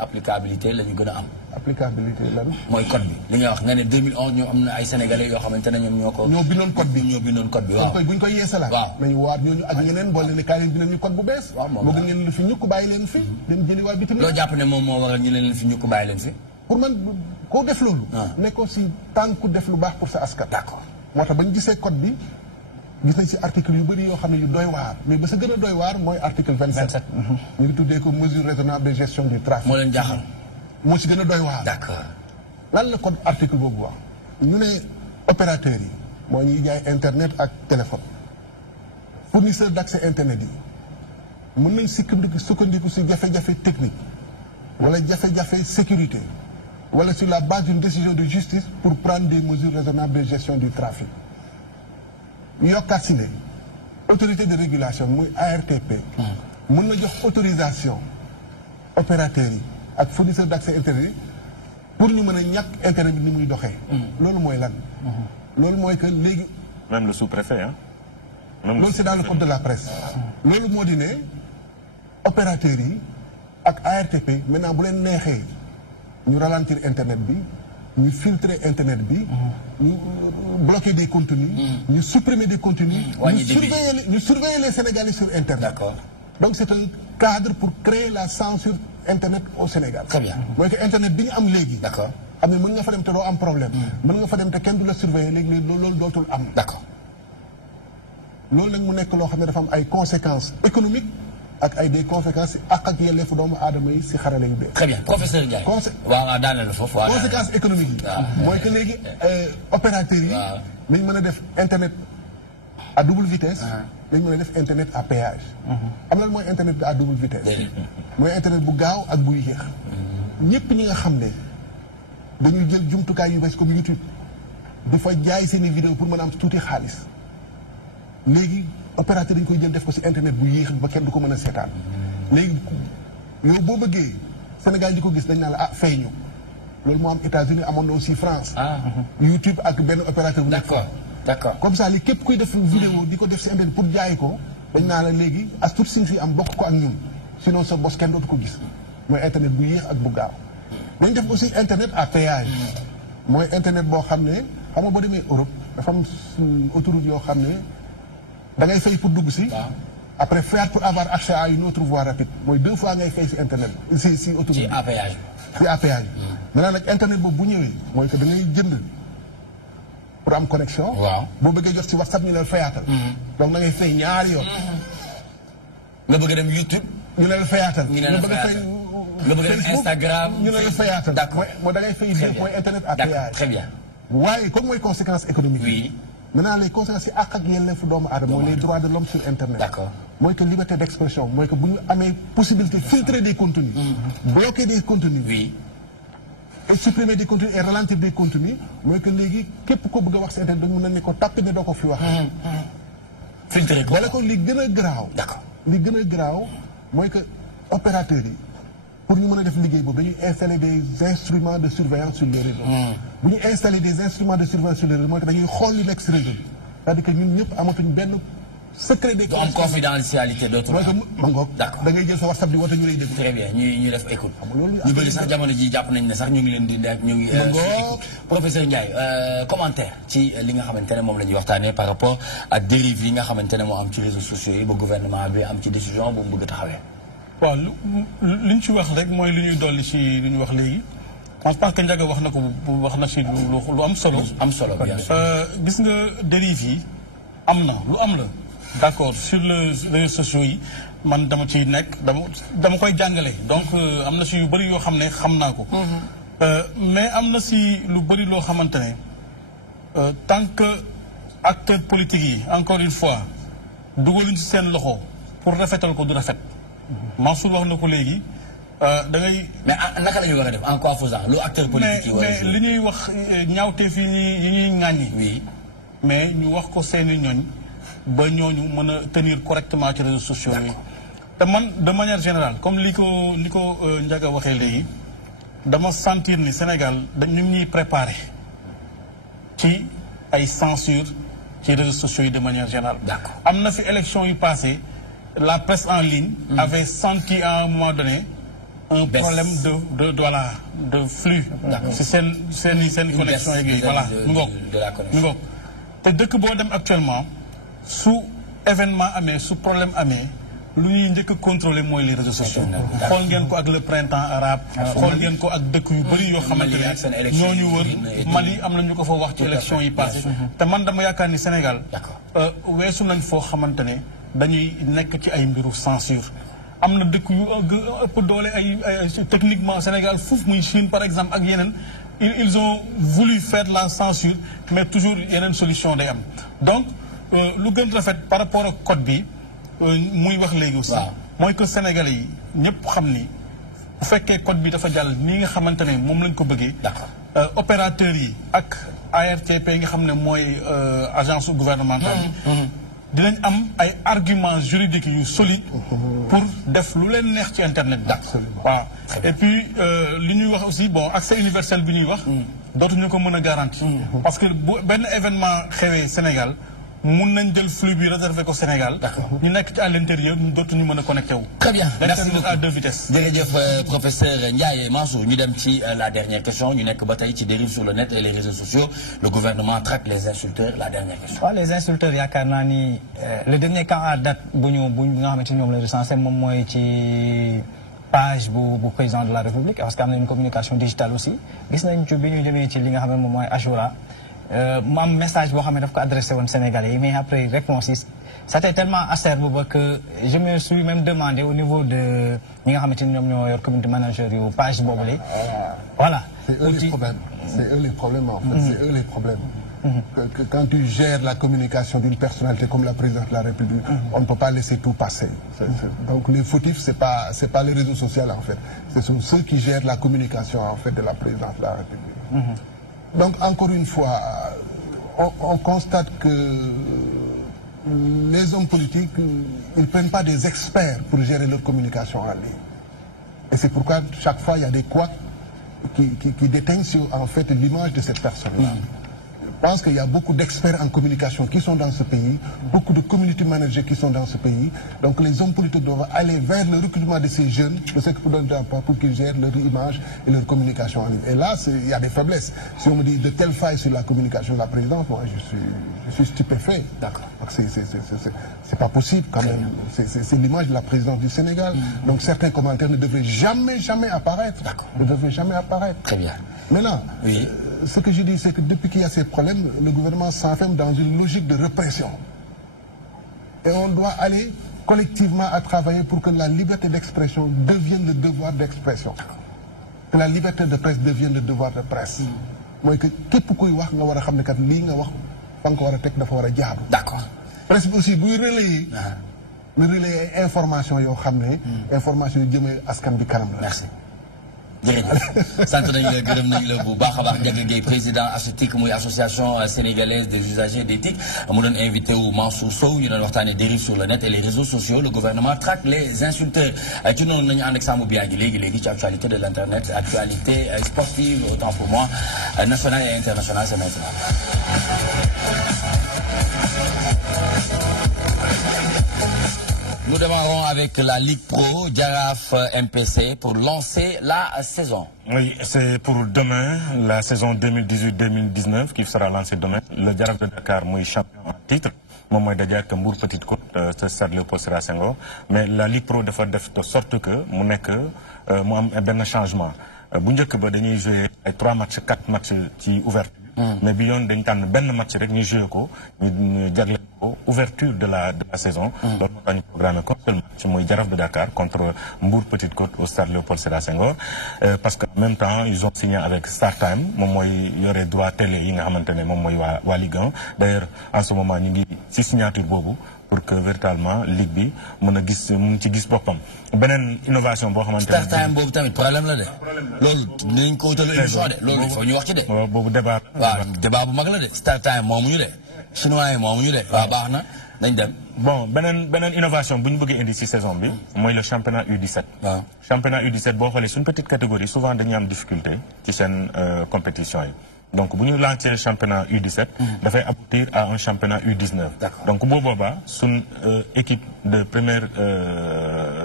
applicabilité la ñu gën a am. applicabilité lan. mooy code bi li nga wax nga ne 2011 ñoom am na ay sénégalais yoo xamante ne ñoom ñoo bindoon code bi waaw. bu ñu koy yeesalaat. waaw nañu waat ñooñu ak ñeneen boole ne kaay leen bindal ñu code bu bees. waaw moom moo gën ngeen fi ñu ko bàyyi leen fi. dem jëli waa bitim. loo jàpp ne moom moo waral ñu leen fi ñu ko bàyyi leen fi. pour man koo def loolu. nekkoo si tànku def lu baax pour sa askan. d'accord moo tax ba ñu gisee code bi gis nañ si article yu bëri yoo xam ne yu doy waar mais ba sa gën a doy waar mooy article 27. ñu ngi tuddee ko mesure raisonnable de gestion du trafic. moo leen jaaxal. moo si gën a doy waar. d'accord lan la code article boobu wax ñu ne opérateurs yi moo ñuy jaay internet ak téléphone fournisseur d'accès internet yi mën nañ sukkandiku si jafe-jafe technique wala jafe-jafe sécurité wala sur la base d'une décision de justice pour prendre des mesures raisonnables de gestion du trafic yokkaat si ne autorité de régulation muy ARTP mën na jox autorisation opérateurs yi ak fournisseur d'accès internet yi pour ñu mën a ñàkk internet bi ni muy doxee loolu mooy lan loolu mooy que léegi même le sous-préfet hein loolu c'est dans le code de la presse loolu moo di ne opérateurs yi ak ARTP maintenant bu leen neexee ñu ralentir internet bi ñu filtrer internet bi ñu bloquer des contenus ñu supprimer des contenus ñu surveiller les Sénégalais sur internet. D'accord. Donc c'est un cadre pour créer la censure internet au Sénégal. Très bien. mooy que internet bi ñu am léegi. D'accord. am na mën nga fa dem te doo am problème mën nga fa dem te kenn du la surveiller léegi loolu dootul am. D'accord. loolu nag mu nekk loo xam ne dafa am ay conséquences économiques ak ay des conséquences ak yelleefu doomu aadama yi si xarale yu bees. Très bien professeur Ndiaye. waaw daanaka foofu. conséquences économiques yi. mooy que léegi opérateurs yi. nañ mën a def internet à double vitesse. nañ mën a def internet à péage. am na mooy internet à double vitesse. mooy internet bu gaaw ak bu yéex. ñëpp ñi nga xam ne dañuy jël jumtukaay yu bees comme YouTube dafa jaay seeni vidéo pour mën a am tuuti xaalis léegi opérateur dañu koy jël def ko si internet bu yéex ba kenn du ko mën a seetaan léegi yow boo bëggee Sénégal di ko gis dañ naa la ah fay ñu loolu moo am États-Unis amoon na aussi France. YouTube ak benn opérateur bu nekk. D'accord. comme ça li képp kuy def vidéo di ko def si internet pour jaay ko dañ naa la léegi as tuut si fi am bokk ko ak ñun sinon sa bos kenn dootu ko gis mooy internet bu yéex ak bu gaaw. dañ def aussi internet à péage mooy internet boo xam ne xam nga boo demee Europe dafa am autoroute yoo xam ne da ngay fay pour dugg si. après faire pour avoir accès à une autre voie rapide mooy 2 fois ngay fay si internet si autoroute. ci à péage. ci à péage. maintenant nag internet boobu bu ñëwee mooy que da ngay jënd pour am connexion. waaw boo bëggee jox si WhatsApp ñu ne fayaatal. donc da ngay fay ñaari yoon. nga bëgg dem YouTube. ñu ne la fayaatal. ñu ne la fayaatal nga bëgg dem Instagram. ñu ne la fayaatal. d'accord mooy da ngay fay mooy internet à péage. très bien. waaye comme mooy conséquence économique. oui. maintenant les conséquences yi àq ak yelleefu doomu aadama mooy les droits de l'homme sur internet. D'accord. mooy que liberté d'expression mooy que bu ñu amee possibilité filtrer des contenus. bloquer des contenus. oui. et supprimer des contenus et ralentir des contenus mooy que léegi képp ko bëgg a wax si internet dañu mën ne ko tàpp ne doo ko fi wax. filtrer ko wala ko li gën a garaaw. D'accord. li gën a garaaw mooy que opérateurs yi pour ñu mën a def liggéey boobu dañuy installer des instruments de surveillance sur les réseaux. bu ñu installer des instruments de surveillance sur les réseaux mooy que dañuy xool li nekk si réseau bi c'est-à-dire que ñun ñëpp amatuñ benn secret des donc confidentialité d'autres. d'accord da ngay jël sa WhatsApp di woote ñu lay dégg. très bien ñu def écoute. ñu bëri sax jamono ji jàpp nañ ne sax ñu ngi leen di nekk ñu ngi. professeur Ndiaye commentaire ci li nga xamante ne moom la ñuy waxtaanee par rapport ak dérive yi nga xamante ne moo am ci réseaux sociaux yi ba gouvernement bi am ci décision bu mu bëgg a taxawee. waaw li ñu ci wax rek mooy li ñuy dolli ci li ñu wax léegi. je pense que Ndiaga wax na ko wax na ci lu am solo. am solo bien sûr. gis nga dérive yi am na lu am la. d'accord sur les réseaux sociaux yi man dama ciy nekk dama koy jàngale donc am na si yu bëri yoo xam ne xam naa ko. mais am na si lu bëri loo xamante ne tant que acteurs politiques yi encore une fois dugaluñ si seen loxo pour rafetal ko du rafet. Mansour wax na ko léegi da ngay. mais naka la ñuy war a def en quoi faisant lu acteur politique yi war a mais li ñuy wax ñaawteef yi ñuy ŋàññi. oui mais ñu wax ko seeni ñooñ ba ñooñu mën a tenir correctement ci réseaux sociaux yi. te man de manière générale comme li ko Ndiaga waxee léegi dama sentir ni Sénégal ñu ñuy préparé ci ay censure ci réseaux sociaux yi de manière générale. d'accord am na fi élection yu passé la presse en ligne. avait senti à un moment donné. un problème de flux. si seen connexion yeeg voilà mu ngoog te dëkk boo dem actuellement su événement amee su problème amee lu ñuy njëkk a contrôler mooy les réseaux sociaux. xool ngeen ko ak le printemps arabe. xool ngeen ko ak dëkk yu bëri yoo xamante ne ñooñu wër Mali am na ñu ko fa wax ci élection yi passé te man dama yaakaar ni Sénégal weesu nañ foo xamante ne dañuy nekk ci ay mbiru censure. am na dëkk yu ëpp doole ay techniquement Sénégal foofu muy Chine par exemple ak yeneen ils ont voulu faire la censure mais toujours yeneen solution day am donc lu gën rafet par rapport ak code bi muy wax léegi aussi mooy que Sénégalais yi ñëpp xam ni bu fekkee code bi dafa jàll nii nga xamante ne moom lañ ko bëggee opérateurs yi ak ARTP nga xam ne mooy agence gouvernementale dinañ am ay arguments juridiques yu solides pour def lu leen neex ci internet bi. waaw et puis li ñuy wax aussi bon accès universel bi ñuy wax. dootuñu ko mën a garantir. parce que bu benn événement xewee Sénégal mun nañ jël flux bi réservé ko Sénégal. ñu nekk ci à l'intérieur ñu dootuñu mën a connecté wu. très bien merci beaucoup à deux vitesses. jërëjëf professeur Ndiaye Mansour ñu dem ci la dernière question ñu nekk ba tey ci dérive sur le net et les réseaux sociaux le gouvernement traque les insulteurs la dernière question. waaw les insulteurs yaakaar naa ni le dernier cas à date bu nga xamante ni ñoom la recensé moom mooy ci page bu président de la République parce que am na une communication digitale aussi gis nañ ci bi ñu demee ci li nga xam ne moom mooy Ajoura. mu am message boo xam ne daf ko adressé woon Sénégalais yi mais après réponse yi c'était tellement acerbe ba que je me suis même demandé au niveau de ñi nga xamante ni ñoom ñoo yor community manager yu page boobule. voilà. c'est eux les problèmes. c'est eux les problèmes en fait. c'est eux les problèmes. Quand tu gères la communication d'une personnalité comme la présidente de la République, on ne peut pas laisser tout passer. Donc les fautifs, c'est pas les réseaux sociaux en fait. Ce sont ceux qui gèrent la communication en fait de la présidente de la République. Donc, encore une fois, on constate que les hommes politiques, ils ne prennent pas des experts pour gérer leur communication en ligne. Et c'est pourquoi, chaque fois, il y a des couacs qui déteignent sur, en fait, l'image de cette personne-là. Je pense qu'il y a beaucoup d'experts en communication qui sont dans ce pays, beaucoup de community managers qui sont dans ce pays. Donc les hommes politiques doivent aller vers le recrutement de ces jeunes, de ceux qui donnent d'emploi pour qu'ils gèrent leur image et leur communication en ligne. Et là, il y a des faiblesses. Si on me dit de telles failles sur la communication de la présidence, moi je suis stupéfait. D'accord. C'est pas possible quand même. C'est l'image de la présidence du Sénégal. Donc certains commentaires ne devraient jamais apparaître. D'accord. Ne devraient jamais apparaître. Très bien. Maintenant, oui. Ce que je dis, c'est que depuis qu'il y a ces problèmes, le gouvernement s'enferme dans une logique de répression. Et on doit aller collectivement à travailler pour que la liberté d'expression devienne le devoir d'expression. Que la liberté de presse devienne le devoir de presse. Moi, que képp kuy wax nga war a xam ne kat lii nga wax fa nga ko war a teg dafa war a jaadu. D'accord. Presse bi aussi buy relayer. lu relayer information yoo xam ne. information yu jëmee askan bi kanam la. Merci. jërëjëf sant nañu la gërëm nañu la bu baax a baax Ndiaga Gueye président ASUTIC muy association sénégalaise des usagers d'éthique mu doon invité wu Mansour Sow ñu doon waxtaanee dérive sur le net et les réseaux sociaux le gouvernement traque les insulteurs ci noonu nañu ànd ak Sambou Biagui léegi ci actualité de l'internet actualité sportive autant pour moi nationale et internationale c'est maintenant. nous démarrons avec la Ligue Pro Jaraaf MPC pour lancer la saison. Oui, c'est pour demain, la saison 2018-2019 qui sera lancée demain. Le Jaraaf de Dakar, moi, champion en titre. Moi, moi, d'ailleurs, que Mbour Petite Côte, c'est ça, Léopold Sédar Senghor. Mais la Ligue Pro de sorte que, mon est que, moi, un changement. Bu njëkk ba dañuy jouer ay 3 matchs 4 matchs ci ouverture. Mais bi yoon dañ tànn benn match rek ñu jouer ko ñu jagleel ko ouverture de la saison. loolu moo tax ñu programmé ko seul match mooy Jaraaf de Dakar contre Mbour Petite Côte au stade Léopold Sédar Senghor. Parce que en même temps ils ont signé avec StarTime moom mooy yore droit télé yi nga xamante ne moom mooy waa Ligue 1. D'ailleurs en ce moment ñu ngi ci signature boobu pour que véritablement ligue bi mën a gis mu ci gis boppam. Beneen innovation boo xamante ne StarTime boobu tamit problème la de. loolu dinañ ko wutal émission de loolu foofu ñu wax ci de. waaw boobu débat. waaw débat bu mag la de StarTime moomuñu de. chinois yi moomuñu de. waaw baax na nañ dem. bon beneen innovation bu ñu bëggee indi ci saison bi. mooy le championnat U17. waaw championnat U17 boo xoolee suñu petite catégorie souvent dañuy am difficulté ci seen compétition yi. donc bu ñu lancé un championnat U17. dafay aboutir à un championnat U19. donc boo boobaa suñ équipe de première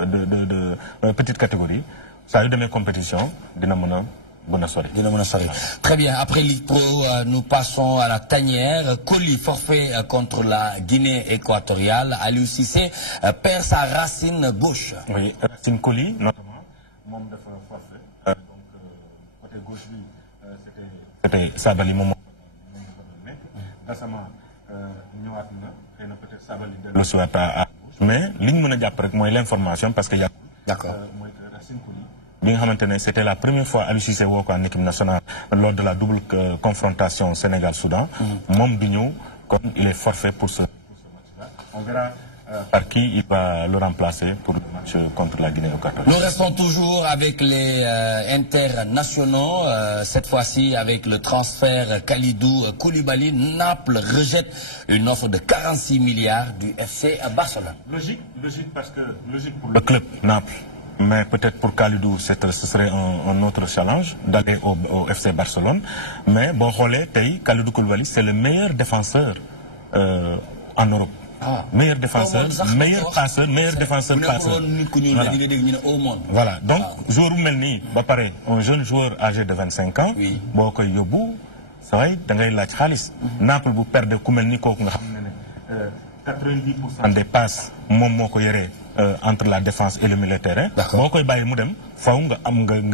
de petite catégorie saa yu demee compétition dina mën a sori. Très bien. Après Ligue Pro, nous passons à la tanière. Coly forfait contre la Guinée équatoriale. Aliou Cissé perd sa racine gauche. Oui, Racine Coly notamment moom dafa forfait. Donc côté gauche bi c'était Sabali moom moo Gassama ñëwaat na xëy na peut-être Sabali dellu si waat à mais li ñu mën a jàpp rek mooy l'information parce que yàgg. D'accord. mooy que Racine Coly bi nga xamante ne c'était la première fois Aliou Cissé woo ko en équipe nationale lors de la double confrontation Sénégal-Soudan. moom bi ñëw kon il est forfait pour ce match-là. On verra par qui il va le remplacer pour le match contre la Guinée équatoriale. Nous restons toujours avec les internationaux, cette fois-ci avec le transfert Kalidou Koulibaly. Naples rejette une offre de 46 milliards du FC Barcelone. Logique parce que pour le club Naples, mais peut-être pour Kalidou ce serait un autre challenge d'aller au FC Barcelone. Mais bon, Kalidou Koulibaly c'est le meilleur défenseur en Europe. Meilleur défenseur, meilleur passeur, meilleur défenseur passeur. Voilà. Donc, joueur Melni, un jeune joueur âgé de 25 ans, Boko Yobu, ça va, Dangay Lach Khalis. Naples, vous perdez Koumelni, 90% des passes, entre la défense et le milieu de terrain. Boko Baye Moudem, Faunga,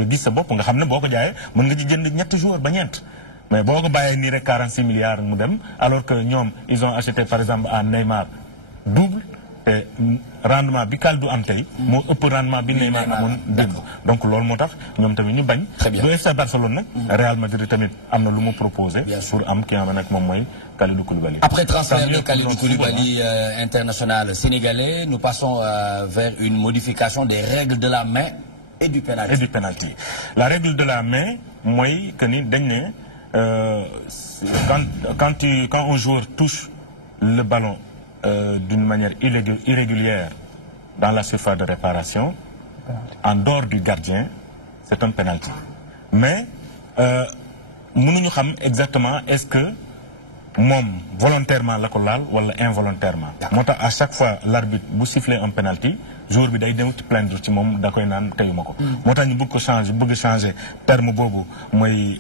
Gissa Boko, Boko Jaye, Mungi ñetti joueurs ba ñent. Mais boo ko bàyyee nii rek 46 milliards mu dem alors que ñoom ils ont acheté par exemple à Neymar double te rendement bi Kalidou am tey moo ëpp rendement bi Neymar amoon démb donc loolu moo tax ñoom tamit ñu bañ bu FC Barcelone nag Real Madrid tamit am na lu mu proposé pour am ki nga xam ne nag moom mooy Kalidou Koulibaly. Après transfert de Kalidou Koulibaly international sénégalais, nous passons vers une modification des règles de la main et du penalty. La règle de la main mooy que ni dañ ne quand un joueur touche le ballon d'une manière irrégulière dans la surface de réparation, en dehors du gardien, c'est un penalty. Mais nous ne savons pas exactement est-ce que volontairement la collal ou involontairement. À chaque fois l'arbitre vous siffle un penalty, joueur bi day dem plaindre ci mom da koy nan tayumako. Motax ñu bëgg changer terme bobu moy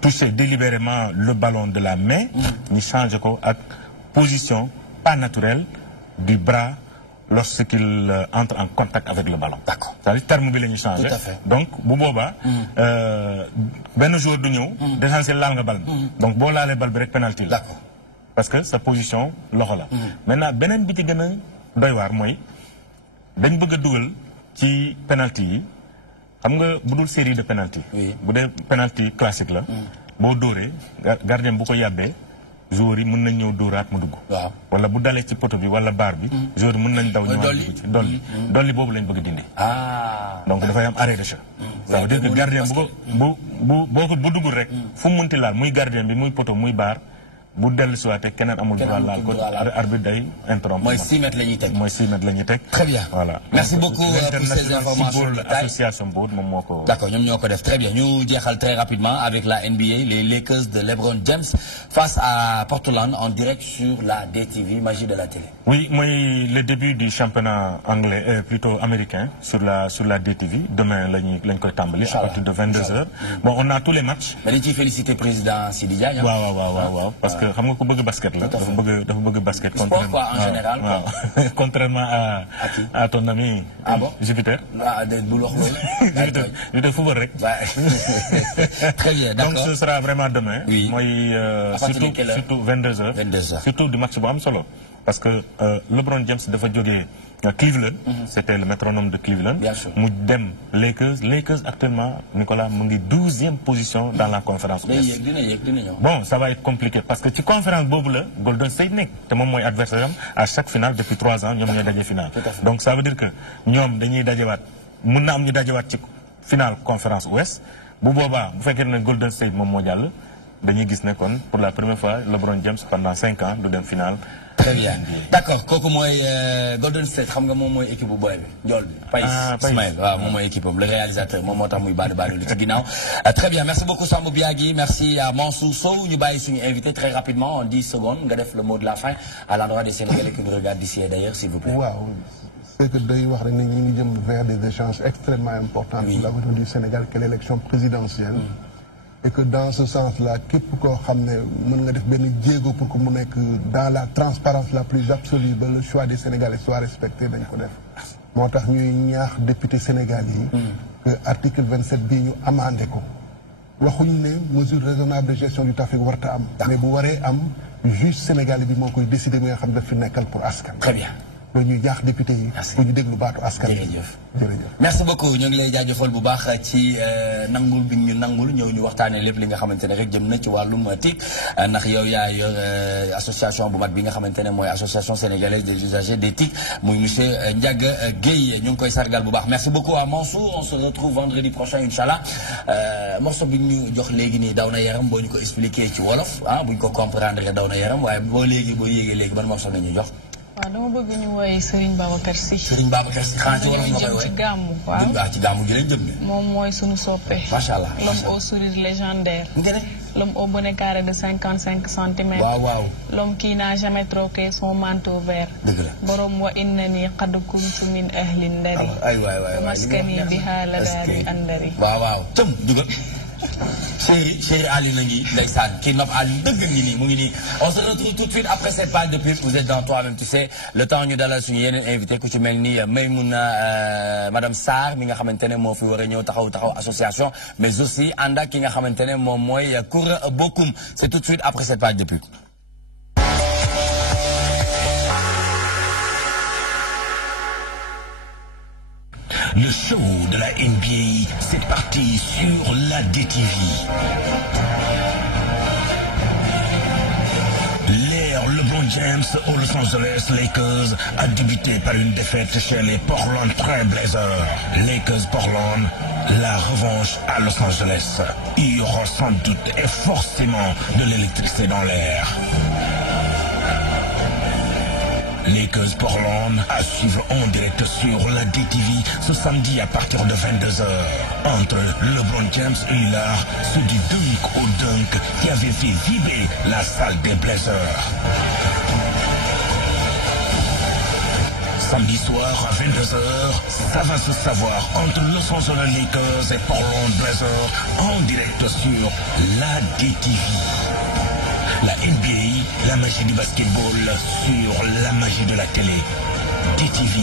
toucher délibérément le ballon de la main, ni change à position pas naturelle du bras lorsqu'il entre en contact avec le ballon. D'accord. Ça veut dire terme bi lañu changer. Donc bu boba ben joueur du ñew défenseur laal nga bal. Donc bo laalé bal bi rek penalty. D'accord. Parce que sa position loxo la. Maintenant benen bi ci gëna doy war moy dañ bëgg duggal ci penalty yi. Xam nga budul série de penalty. Bu dé penalty classique la. Bo doré gardien bu ko yabbé joueur yi mën nañ ñëw dóoraat mu dugg. Waaw. Wala bu dalee ci poto bi wala baar bi. joueur yi mën nañ daw ñëwaat dugg ci dolli boobu lañ bëgg dindi. Donc dafay am arrêt de jeu. Ça veut dire que gardien bu duggul rek fu mu mënti laal muy gardien bi muy poto muy baar bu dellu si waatee keneen amul droit laal ko arbitre day interrompre. mooy 6 mètres la ñuy teg. mooy 6 mètres la ñuy teg. très bien voilà. merci beaucoup pour ces informations. association boobu moom moo ko. d'accord ñoom ñoo ko def très bien ñu jeexal très rapidement avec la NBA les Lakers de LeBron James face à Portland en direct sur la DTV magie de la télé. oui mooy le début du championnat anglais plutôt américain sur la DTV demain lañ koy tàmbali. à partir de 22h. bon on a tous les matchs. dañu ciy féliciter président Sidi Diagne. waaw parce que xam nga ko bëgg basket la. dafa bëgg basket. sport quoi en général. waaw contrairement à ton ami. ah bon Jupiter. bul wax loolu. Jupiter football rek. très bien d'accord donc ce sera vraiment demain. oui mooy surtout 22h. 22h surtout du match bu am solo. parce que LeBron James dafa jógee Cleveland. c'était le métronome de Cleveland. bien sûr mu dem Lakers actuellement Nicolas mu ngi 12e position dans la conférence ouest. dina ñëw. bon ça va être compliqué parce que ci conférence boobu la Golden State nekk te moom mooy adversaire am à chaque finale depuis 3 ans ñoom ñooy daje finale. donc ça veut dire que ñoom dañuy dajewaat mun na am ñu dajewaat ci finale conférence ouest bu boobaa bu fekkee ne Golden State moom moo jàll dañuy gis ne kon pour la première fois LeBron James pendant 5 ans du dem finale. très bien d'accord kooku mooy Golden State xam nga moom mooy équipe bu boy bi njool bi. Pais Ismaël waaw moom mooy équipe am le réalisateur moom moo tax muy baadu lu ci ginnaaw. très bien merci beaucoup Sambou Biagui merci à Mansour Sow ñu bàyyi suñu invité très rapidement en 10 secondes nga def le mot de la fin à l'endroit des Sénégalais qui nous regardent d'ici et d'ailleurs s'il vous plaît. waaw c'est que day wax rek ne ñu ngi jëm vers des échanges extrêmement importants. pour l'avenir du Sénégal que l'élection présidentielle. et que dans ce sens-là képp koo xam ne mën nga def benn jéego pour que mu nekk dans la transparence la plus absolue ba le choix des Sénégalais soit respecté dañ ko def moo tax ñuy ñaax député Sénégal yi que article 27 bii ñu amandé ko waxuñ ne mesure raisonnable de gestion du trafic warta am mais bu waree am juge sénégalais bi moo koy décider mi nga xam ne daf fi nekkal pour askan. très bien loolu ñuy jaax député yi. pour ñu déglu baatu askan wi. jërëjëf jërëjëf. merci beaucoup ñu ngi lay jaajëfal bu baax ci nangul bi ñu nangul ñëw ñu waxtaanee lépp li nga xamante ne rek jëm na ci wàllum TIC ndax yow yaa yor association bu mag bi nga xamante ne mooy association sénégalaise des usagers des TIC muy monsieur Ndiaga Guèye ñu ngi koy sargal bu baax merci beaucoup à Mansour on se retrouve vendredi prochain inchallah morceau bi ñu jox léegi nii daw na yaram boo ñu ko expliqué ci wolof bu ñu ko comprendre daw na yaram waaye boo yéegee léegi ban morceau nga ñu jox. waaw dama bëgg ñu woy Serigne Babacar Sy. Serigne Babacar Sy xanaa ci wolof nga koy woy ci gàmmu waaw ci gàmmu gi lañ jëm de. moom mooy sunu soppe. macha allah l'homme au sourire légendaire. l'homme au bonnet carré de 55 centimètres. waaw. l'homme qui n'a jamais troqué son manteau vert. dëgg la borom wa innani qad kuntu min ahli ndari. waay maskani biha ladaari andari. waaw tëm dugal. Chéri Ali na ngi ndeysaan kii nopp Ali dëgg ngi nii mu ngi nii on se retrouve tout de suite après cette page de pub vous êtes dans toi-même tu sais le temps ñu dalal suñu yeneen invité ku ci mel ni Maymouna madame Sarr mi nga xamante ne moo fi war a ñëw taxaw association mais aussi ànd ak ki nga xamante ne moom mooy Koura Bokoum c'est tout de suite après cette page de pub. Le show de la NBA, c'est parti sur la DTV. L'ère LeBron James aux Los Angeles Lakers a débuté par une défaite chez les Portland Trail Blazers. Lakers-Portland, la revanche à Los Angeles. Il y aura sans doute et forcément de l'électricité dans l'air. Lakers Portland à suivre en direct sur la DTV ce samedi à partir de 22h. Entre LeBron James et Lillard, ce du dunk au dunk qui avait fait vibrer la salle des Blazers. Samedi soir à 22h, ça va se savoir entre Los Angeles Lakers et Portland Blazers en direct sur la DTV. La NBA, la magie du basketball sur la magie de la télé. DTV.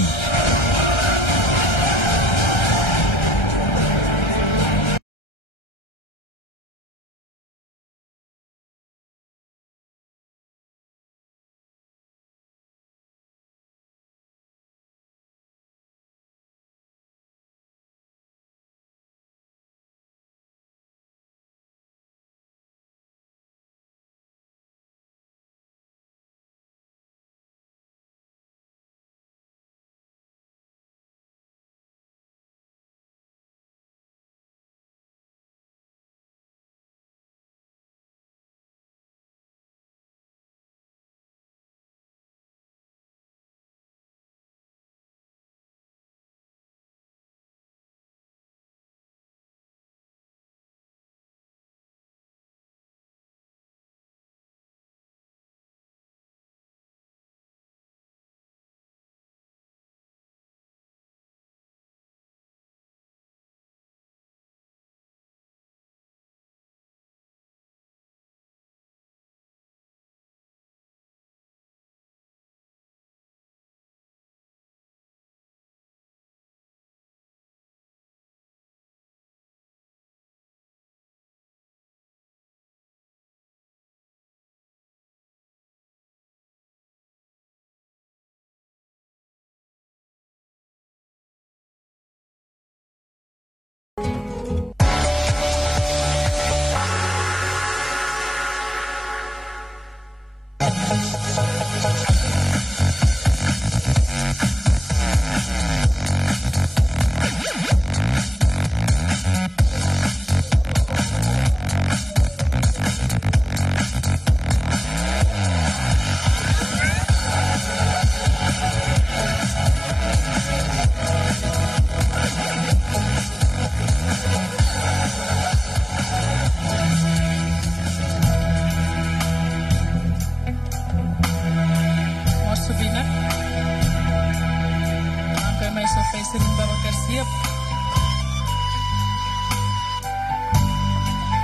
Serigne Babacar Sy yëpp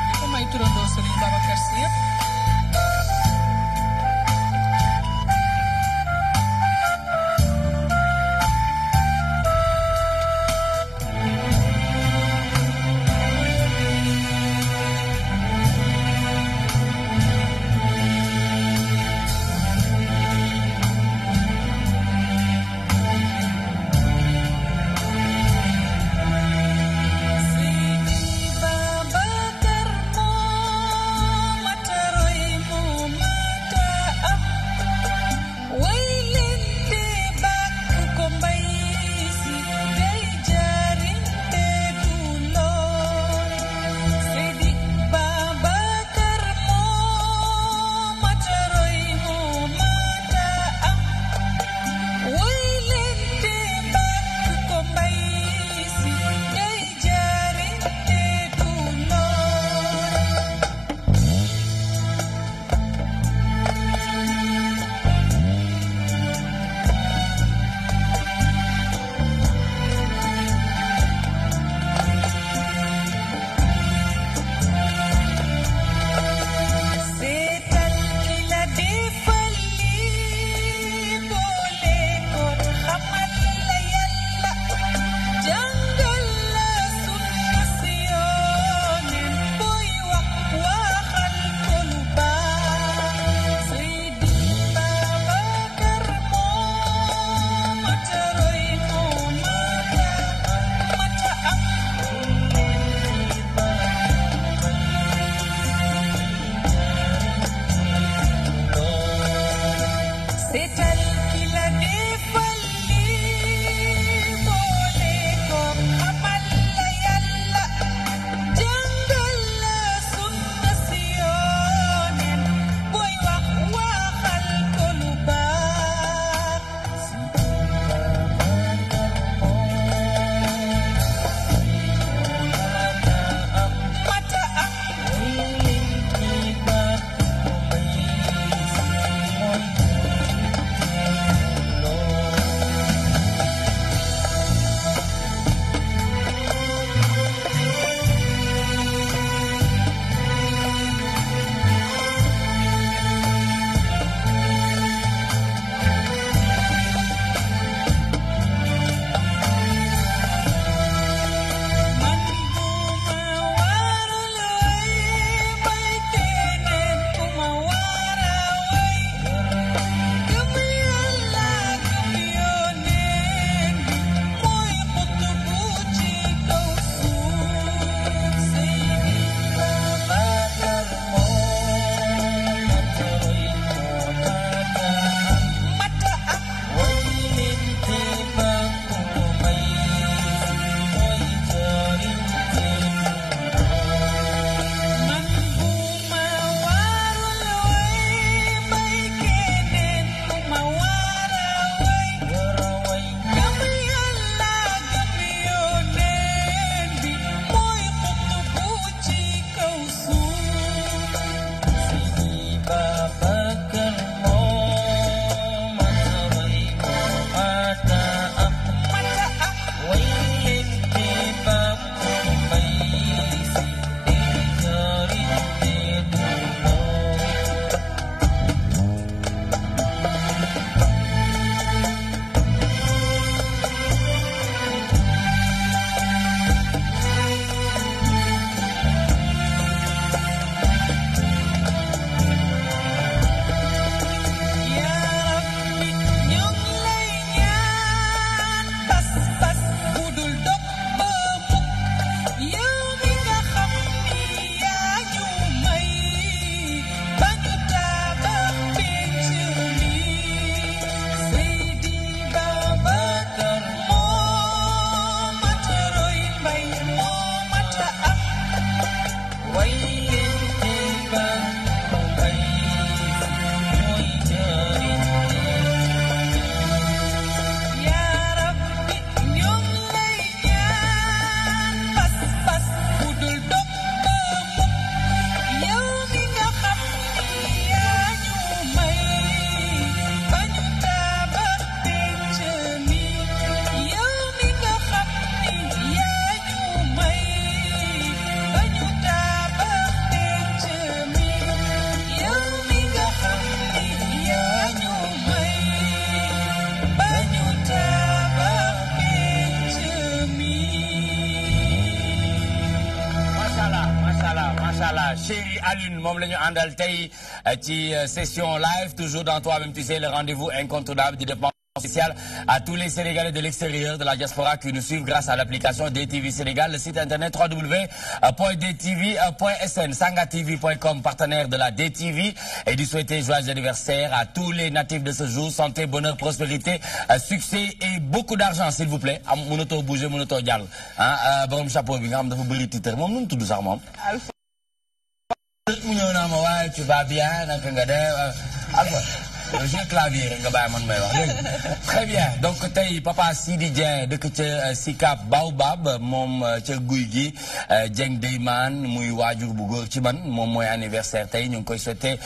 di ko may turandoo Serigne Babacar Sy yëpp Chérie Alune moom la ñu àndal tey ci session live toujours dans Toi-même tu sais le rendez-vous incontournable du développement spécial à tous les Sénégalais de l'extérieur de la diaspora qui nous suivent grâce à l'application DTV Sénégal, le site internet www.dtv.sn, sangatv.com, partenaire de la DTV, et de souhaiter joyeux anniversaire à tous les natifs de ce jour, santé, bonheur, prospérité, succès et beaucoup d'argent s'il vous plaît. am mënatoo bouger mënatoo jàll ah borom chapeau bi nga xam dafa bëri titre moom nu mu tudd sax moom. mu ñëw naa ma waaye tu vas bien naka nga def Alpha j'ai clavier rek nga bàyyi man may wax léegi très bien donc tey papa Sidi Dieng dëkk ca Sicap Baobab moom ca guy gi Dieng Deyman muy waajur bu góor ci man moom mooy anniversaire tey ñu ngi koy souhaiter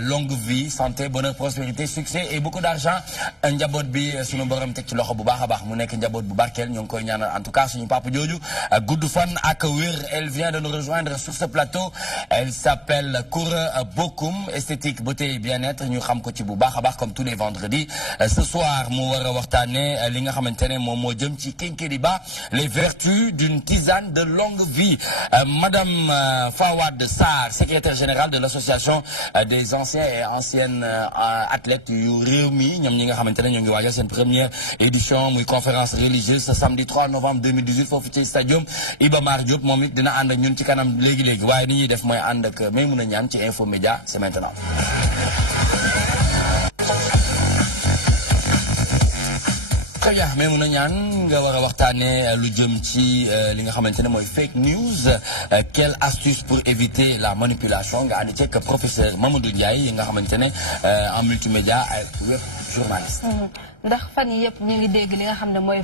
longue vie santé bonheur prospérité succès et beaucoup d'argent njaboot bi suñu borom teg ci loxo bu baax a baax mu nekk njaboot bu barkeel ñu ngi koy ñaanal en tout cas suñu papa jooju gudd fan ak wér. Elle vient de nous rejoindre sur ce plateau. Elle s'appelle Koura Bokoum, esthétique beauté et bien-être ñu xam ko ci bu baax a baax comme tous les vendredis. Ce soir mu war a waxtaane li nga xamante ne moom moo jëm ci Kékédiba, les vertus d'une tisane de longue vie. Madame Fawad Sarr, secrétaire générale de l'association des anciens et anciennes athlètes yu réew mi ñoom ñi nga xamante ne ñoo ngi waajal seen première édition muy conférence religieuse ce samedi 3 novembre 2018 foofu ci stadium Iba Mar Diop moom it dina ànd ak ñun ci kanam léegi-léegi waaye ni ñuy def mooy ànd ak Maymouna Niane ci Info Média c'est maintenant. très bien Maymouna Niane nga war a waxtaanee lu jëm ci li nga xamante ne mooy fake news quelle astuce pour éviter la manipulation nga ànd ceeg professeur Mamadou Ndiaye nga xamante ne en multimédia ak web journaliste. ndax fan yii yëpp ñu ngi dégg li nga xam ne mooy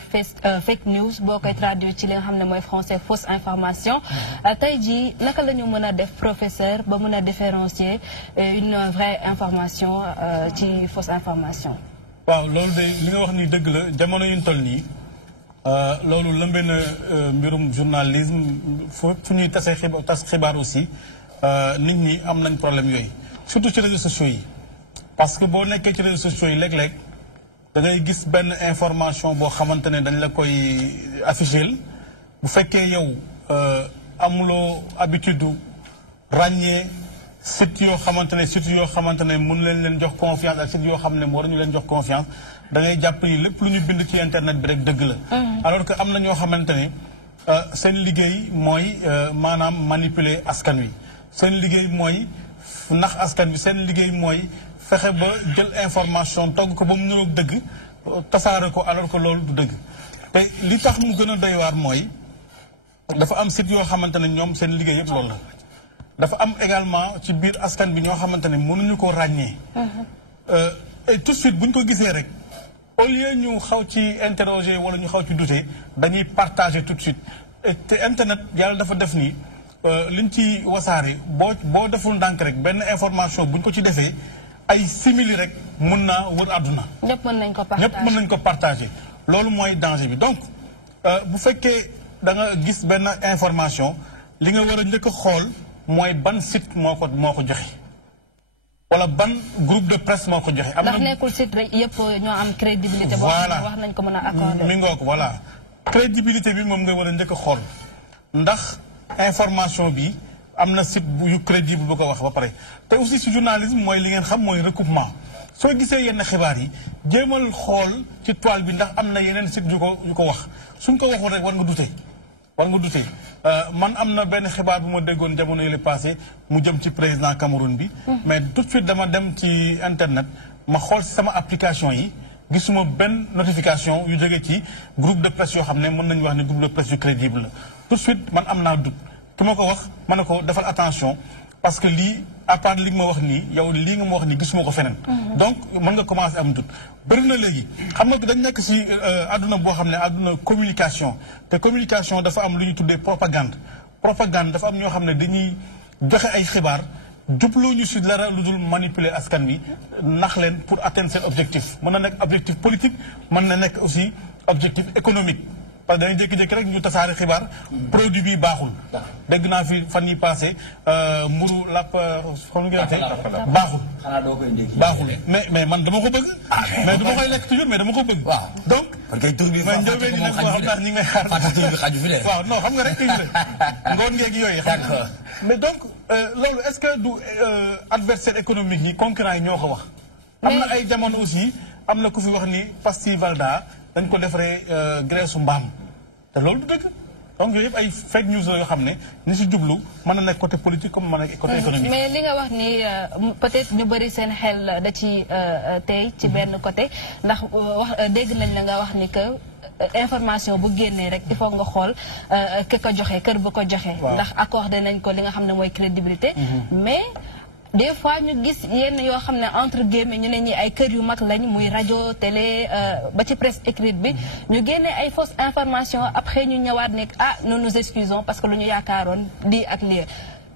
fake news boo koy traduire ci li nga xam ne mooy français fausse information tey jii naka la ñu mën a def professeur ba mën a différencier une vraie information ci fausse information. waaw loolu de li nga wax ni dëgg la jamono yu ñu toll nii loolu lëmbee na mbirum journalisme fu ñuy tas xibaar aussi nit ñi am nañ problème yooyu surtout ci réseaux sociaux yi parce que boo nekkee ci réseaux sociaux yi léeg-léeg da ngay gis benn information boo xamante ne dañ la koy afficher bu fekkee yow amuloo habitude ràññee site yoo xamante ne mën leen jox confiance ak site yoo xam ne waruñu leen jox confiance da ngay jàpp ni lépp lu ñu bind ci internet bi rek dëgg la. alors que am na ñoo xamante ne seen liggéey mooy maanaam manipuler askan wi seen liggéey mooy nax askan wi seen liggéey mooy fexe ba jël information togg ko ba mu ñëw dëgg tasaare ko alors que loolu du dëgg te li tax mu gën a doy waar mooy dafa am site yoo xamante ne ñoom seen liggéey yëpp loolu la. dafa am également ci biir askan bi ñoo xamante ne mënuñu ko ràññee. et tout de suite bu ñu ko gisee rek au lieu ñu xaw ci interroger wala ñu xaw ci douter dañuy partager tout de suite te internet yàlla dafa def ni liñ ci wasaare boo deful ndànk rek benn information buñ ko ci defee ay simili rek mun naa wër àdduna. ñëpp mën nañ ko partager loolu mooy danger bi donc bu fekkee da nga gis benn information li nga war a njëkk a xool. mooy ban site moo ko joxe wala ban groupe de presse moo ko joxe. am ndax nekkul site rek yëpp ñoo am crédibilité. voilà wax nañ ko mën a accorder. mi ngoog voilà crédibilité bi moom nga war a njëkk a xool ndax information bi am na site yu crédible bu ko wax ba pare. te aussi si journalisme mooy li ngeen xam mooy recoupement soo gisee yenn xibaar yi jéemal xool ci toile bi ndax am na yeneen site yu ko wax suñ ko waxul rek war nga dute. man am na benn xibaar bu ma déggoon jamono yële passé mu jëm ci président Cameroun bi. mais tout de suite dama dem ci internet ma xool sama application yi gisuma benn notification yu jógee ci groupe de presse yoo xam ne mën nañu wax ne groupe de presse yu crédible la. tout de suite man am naa doute ki ma ko wax ma ne ko defal attention parce que lii à part li nga ma wax nii yow lii nga ma wax nii gisuma ko feneen. donc mën nga commencer am doute. bëri na léegi xam nga dañ nekk si àdduna boo xam ne àdduna communication te communication dafa am lu ñuy tuddee propagande dafa am ñoo xam ne dañuy joxe ay xibaar jubloo ñu si dara lu dul manipuler askan wi nax leen pour atteindre seen objectif mën na nekk objectif politique mën na nekk aussi objectif économique parce que dañuy jékki-jékki rek ñu tasaare xibaar produit bi baaxul dégg naa fi fan yi passé mburu làpp xool ngeen baaxul baaxul mais man dama ko bëgg mais dama koy lekk toujours mais dama ko bëgg donc man njëlbeen ñi nag moo xam naa ñi ngay xaar waaw non xam nga rek toujours ngoon ngeeg yooyu xam nga mais donc loolu est-ce que du adversaire économique yi concurrent yi ñoo ko wax am na ay jamono aussi am na ku fi wax ni pastille Valda dañ ko defaree graisse mbaam te loolu du dëgg donc yooyu yëpp ay fake news la yoo xam ne ni si jublu mën na nekk côté politique comme mën na nekk côté économique. mais li nga wax ni peut-être ñu bëri seen xel da ci tey ci benn côté ndax wax dégg nañ la nga wax ni que information bu génnee rek il faut nga xool ki ko joxe kër bu ko joxe. ndax accordé nañ ko li nga xam ne mooy crédibilité. mais des fois ñu gis yenn yoo xam ne entre guillemets ñu ne ñi ay kër yu mag lañ muy rajo télé ba ci presse écrite bi ñu génne ay fausse information après ñu ñëwaat nekk nous nous excusons parce que lu ñu yaakaaroon lii ak lii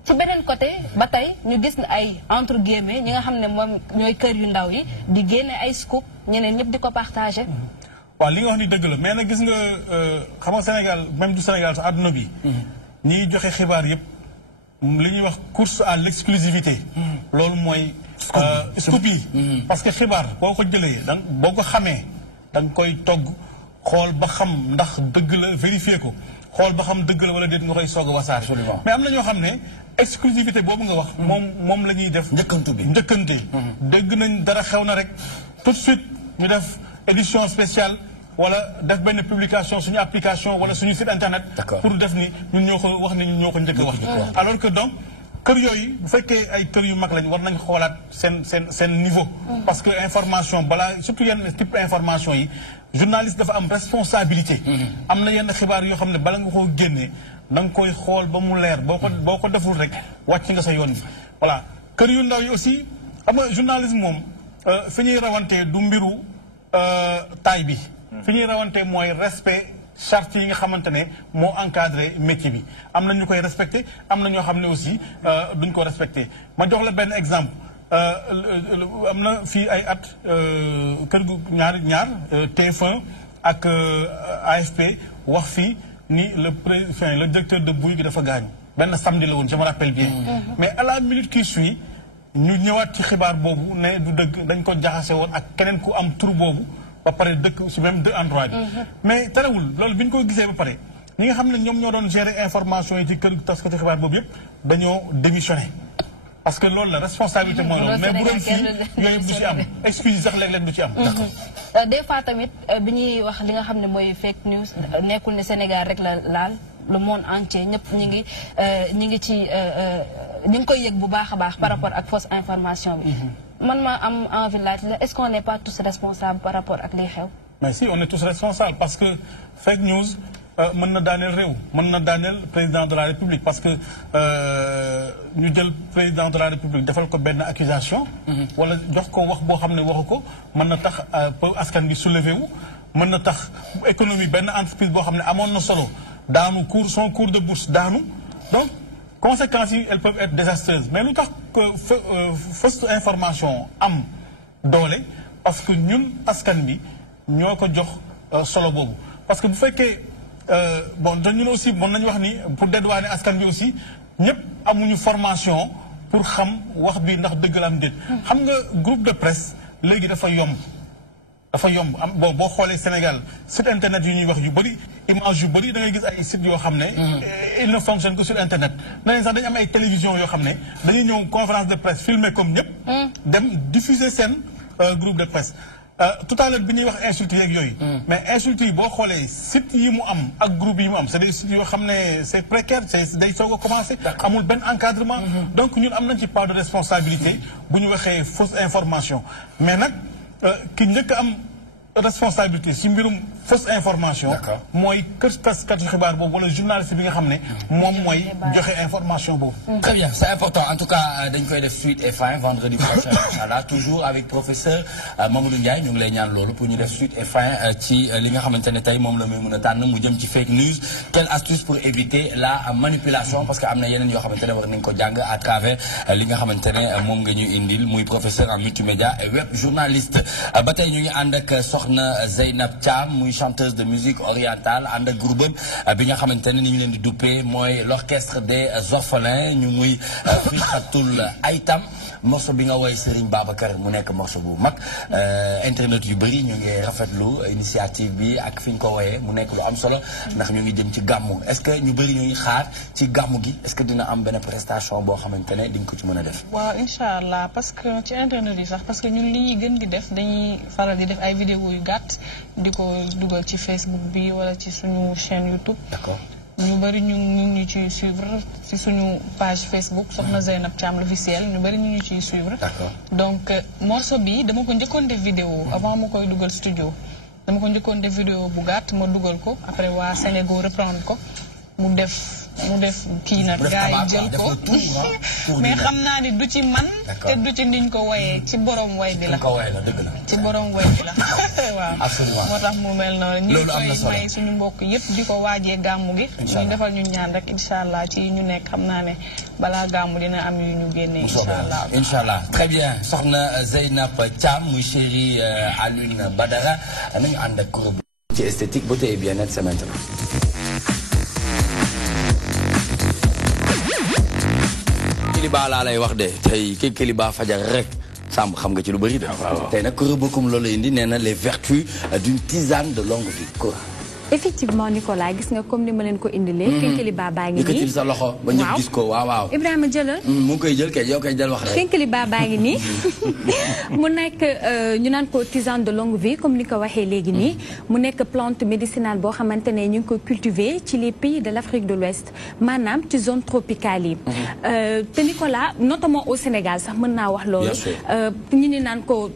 ci beneen côté ba tey ñu gis ne ay entre guillemets ñi nga xam ne moom ñooy kër yu ndaw yi di génne ay scoop ñeneen ñëpp di ko partagé. waaw li nga wax ni dëgg la mais nag gis nga xam nga Sénégal même du Sénégal sax àdduna bi ñiy joxe xibaar yëpp li ñuy wax course à l'exclusivité loolu mooy scoop yi parce que xibaar boo ko jëlee boo ko xamee da nga koy togg xool ba xam ndax dëgg la vérifier ko xool ba xam dëgg la wala déet nga koy soog a wasaar mais am na ñoo xam ne exclusivité boobu nga wax moom la ñuy def njëkkante yi dégg nañ dara xew na rek tout de suite ñu def édition spéciale wala def benn publication suñu application wala suñu site internet pour def ni ñun ñoo ko wax ni ñun ñoo ko njëkk a wax alors que donc kër yooyu bu fekkee ay kër yu mag lañ war nañ xoolaat seen niveau parce que information balaa surtout yenn type information yi journaliste dafa am responsabilité am na yenn xibaar yoo xam ne bala nga koo génnee da nga koy xool ba mu leer boo ko deful rek wàcc nga sa yoon bi voilà kër yu ndaw yi aussi am na journalisme moom fi ñuy rawantee du mbiru taille bi fi ñuy rawante mooy respect charte yi nga xamante ne moo encadré métier bi am na ñu koy respecté am na ñoo xam ne aussi duñ ko respecté ma jox la benn exemple am na fii ay at kër gu ñaar TF1 ak AFP wax fii ni le directeur de Bouygues dafa gaañu benn samedi la woon je me rappelle bien mais à la minute qui suit ñu ñëwaat ci xibaar boobu ne du dëgg dañ ko jaxase woon ak keneen ku am tur boobu ba pare dëkk si même deux endroits bi mais terewul loolu bi ñu ko gisee ba pare ñi nga xam ne ñoom ñoo doon gérer information yi ci kër taskati xibaar boobu yëpp dañoo démissionné parce que loolu la responsabilité mooy loolu mais bu doon fii yooyu du ci am excuse yi sax léeg-léeg du ci am des fois tamit bi ñuy wax li nga xam ne mooy fake news nekkul ne Sénégal rek la laal le monde entier ñëpp ñi ngi ci ñi ngi koy yëg bu baax a baax par rapport ak fausse information bi man ma am envie laaj la est-ce qu'on n'est pas tous responsables par rapport ak liy xew mais si on est tous responsables parce que fake news mën na daaneel réew mën na daaneel président de la République parce que ñu jël président de la République defal ko benn accusation wala jox ko wax boo xam ne waxu ko mën na tax askan bi soulevé wu mën na tax économie benn entreprise boo xam ne amoon na solo daanu son cours de bourse daanu donc conséquences yi elles peuvent être désastreuses mais lu tax que fausse information am doole parce que ñun askan bi ñoo ko jox solo boobu parce que bu fekkee bon ñun aussi mën nañu wax ni pour dédouaner askan bi aussi ñëpp amuñu formation pour xam wax bi ndax dëgg la am déet xam nga groupe de presse léegi dafa yomb am boo xoolee Sénégal site internet yu ñuy wax yu bëri image yu bëri da ngay gis ay sites yoo xam ne il ne fonctionne que sur internet nañ sax dañu am ay télévision yoo xam ne dañuy ñëw conférence de presse filmer comme ñëpp dem diffuser seen groupe de presse tout à l'heure bi ñuy wax insultes yeeg yooyu mais insultes yi boo xoolee sites yi mu am ak groupe yi mu am c'est des sites yoo xam ne c'est précaire day soog a commencé amul benn encadrement donc ñun am nañ ci part de responsabilité bu ñu waxee fausse information mais nag ki njëkk am responsabilité si mbirum fausse information mooy kër taskatu xibaar boobu wala journaliste bi nga xam ne moom mooy joxe information boobu très bien c'est important en tout cas dañ koy def suite et fin vendredi prochain inchallah toujours avec professeur Mamadou Ndiaye ñu ngi lay ñaan loolu pour ñu def suite et fin ci li nga xamante ne tey moom la muy mën a tànn mu jëm ci fake news quelle astuce pour éviter la manipulation parce que am na yeneen yoo xamante ne war nañ ko jàng à travers li nga xamante ne moom nga ñu indil muy professeur en multimédia et web journaliste ba tey ñu ngi ànd ak soxna soxna Zeynab Thiam muy chanteuse de musique orientale ànd ak groupe bi nga xamante ne ni ñu leen di duppee mooy l'orchestre des orphelins ñu muy Fiixatul Aytam morceau bi nga woy Serigne Babacar mu nekk morceau bu mag internet yu bëri ñu ngi rafetlu initiative bi ak fi ñu ko woyee mu nekk lu am solo ndax ñu ngi jëm ci gàmmu est-ce que ñu bëri ñu ngi xaar ci gàmmu gi est-ce que dina am benn prestation boo xamante ne di nga ko ci mën a def. waaw incha allah parce que ci internet yi sax parce que ñun li ñuy gën di def dañuy faral di def ay vidéo yu gàtt di ko dugal ci Facebook bi wala ci suñu chaîne YouTube. d'accord. ñu bëri ñu ngi ciy suivre ci suñu page Facebook soxna Zeynab Thiam l'officiel ñu bëri ñu ngi ciy suivre. D'accord. Donc morceau bi dama ko njëkkoon def vidéo avant ma koy dugal studio dama ko njëkkoon def vidéo bu gàtt ma dugal ko après waa Sénégal reprendre ko mu def kii nag gars yi jël ko mais xam naa ni du ci man te du ci niñ ko woyee ci borom way bi la ci borom way bi la waaw absolument moo tax mu mel noonu loolu am na solo may suñu mbokk yëpp di ko waajee gàmmu gi ñu defal ñu ñaan rek incha allah ci ñu nekk xam naa ne balaa gàmmu dina am yu ñu génnee incha allah très bien soxna Zeynab Thiam muy chérie Aline Badara nañu ànd ak groupe ci esthétique beauté et bien-être c'est maintenant. Kéliba laa lay wax de tey kii Kéliba fajar rek Samb xam nga ci lu bëri de. tey nag Koura Bokoum loolu indi nee na les vertus d'une tisane de longue vie Koura. effectivement Nicolas gis nga comme ni ma leen ko indilee. Kéliba baa ngi nii yëkkatil sa loxo ba ñëpp gis ko waaw. Ibrahima jëlal. mu ngi koy jël kay yow koy jël wax rek. Kéliba baa ngi nii mu nekk ñu naan ko tisane de longue vie comme ni ko waxee léegi nii. mu nekk plante médicinale boo xamante ne ñu ngi ko cultiver ci les pays de l'Afrique de l'Ouest maanaam ci zone tropicale yi. te Nicolas notamment au Sénégal sax mën naa wax loolu. ñu ni naan ko.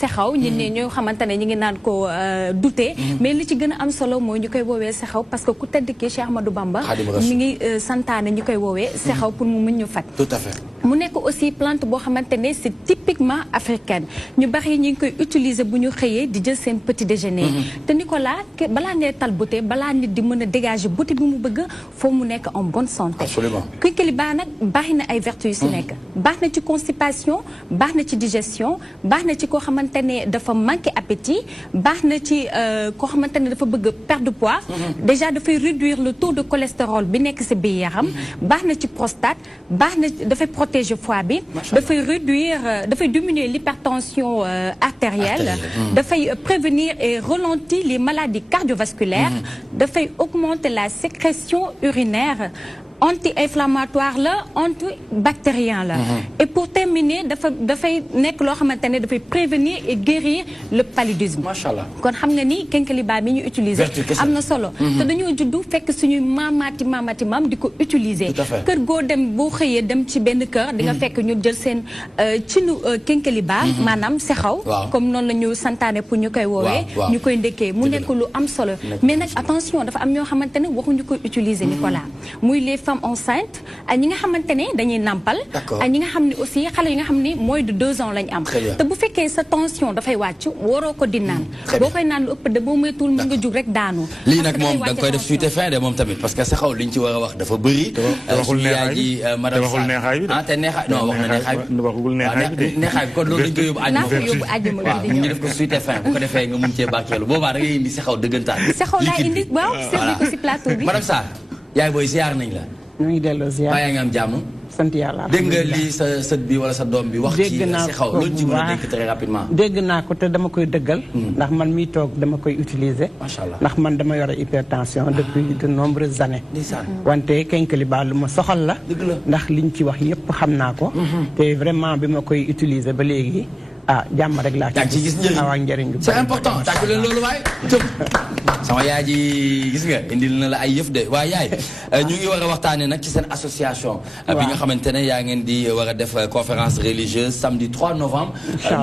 sexaw ñi ne ñoo xamante ne ñi ngi naan ko douté mais li ci gën a am solo mooy ñu koy woowee sexaw parce que ku tedd ki Cheikh Ahmadou Bamba mi ngi santaane ñu koy woowee sexaw pour mu mën ñu faj. Tout à fait. mu nekk aussi plante boo xamante ne c'est typiquement africaine ñu bari ñi ngi koy utiliser bu ñu xëyee di jël seen petit déjeuner. te Nicolas balaa ngay tal beauté balaa nit di mën a dégager beauté bi mu bëgg foo mu nekk en bonne santé. Absolument. Kéliba nag baax na ay vertus yu si nekk. baax na ci constipation baax na ci digestion baax na ci koo xamante ne dafa manqué appétit baax na ci koo xamante ne dafa bëgg perdre de poids. déjà dafay réduire le taux de cholestérol bi nekk si biir yaram. baax na ci prostate baax na dafay protéger foie bi. dafay réduire dafay diminuer l'hypertension artérielle. dafay prévenir et ralentir les maladies cardiovasculaires. dafay augmenter la sécrétion urinaire. anti-inflammatoire la antibactérien la. et pour terminer dafay nekk loo xamante ne dafay prévenir et guérir le paludisme. macha allah kon xam nga ni Kéliba mi ñu utiliser. am na solo. te dañoo juddu fekk suñuy maam di ko utiliser. kër goo dem boo xëyee dem ci benn kër. di nga fekk ñu jël seen cinu Kéliba. maanaam sexaw. comme noonu la ñu santaane pour ñu koy woowee. ñu koy ndekkee mu nekk lu am solo. mais nag attention dafa am ñoo xamante ne waxuñu koy utiliser Nicolas muy les femmes enceintes ak ñi nga xamante ne dañuy nàmpal ak ñi nga xam ne aussi xale yi nga xam ne moins de 2 ans lañ am te bu fekkee sa tension dafay wàcc waroo ko di naan boo koy naan lu ëpp de boo moytuwul mën nga jug rek daanu lii nag moom da nga koy def suite fin de moom tamit parce que saxaw liñ ci war a wax dafa bëri waxul neexaay bi madame waxul neexaay bi te neexaay non wax na neexaay bi waxul neexaay bi neexaay bi kon loolu dañ koy yóbbu naa ko yóbbu àjjuma bi ñu def ko suite fin bu ko defee nga mun cee barkeelu boobaa da ngay indi saxaw dëggantaan saxaw laa indi waaw servi ko si plateau bi madame Sarr yaay booy ziar nañ la ñu ngi delloo ziar yaa ngi am jàmm sant yàlla dégg nga lii sa sët bi wala sa doom bi wax ci si xaw loolu ci mën a dégg très rapidement dégg naa ko te dama koy dëggal ndax man miy toog dama koy utiliser macha allah ndax man dama yore hypertension depuis de nombreuses années wante Kéliba lu ma soxal la ndax liñ ci wax yëpp xam naa ko te vraiment bi ma koy utiliser ba léegi jàmm rek laa ci gis njëriñ c'est important tàggu leen loolu waaye sama yaay ji gis nga indil na la ay yëf de waaye yaay ñu ngi war a waxtaanee nag ci seen association bi nga xamante ne yaa ngeen di war a def conférence religieuse samedi 3 novembre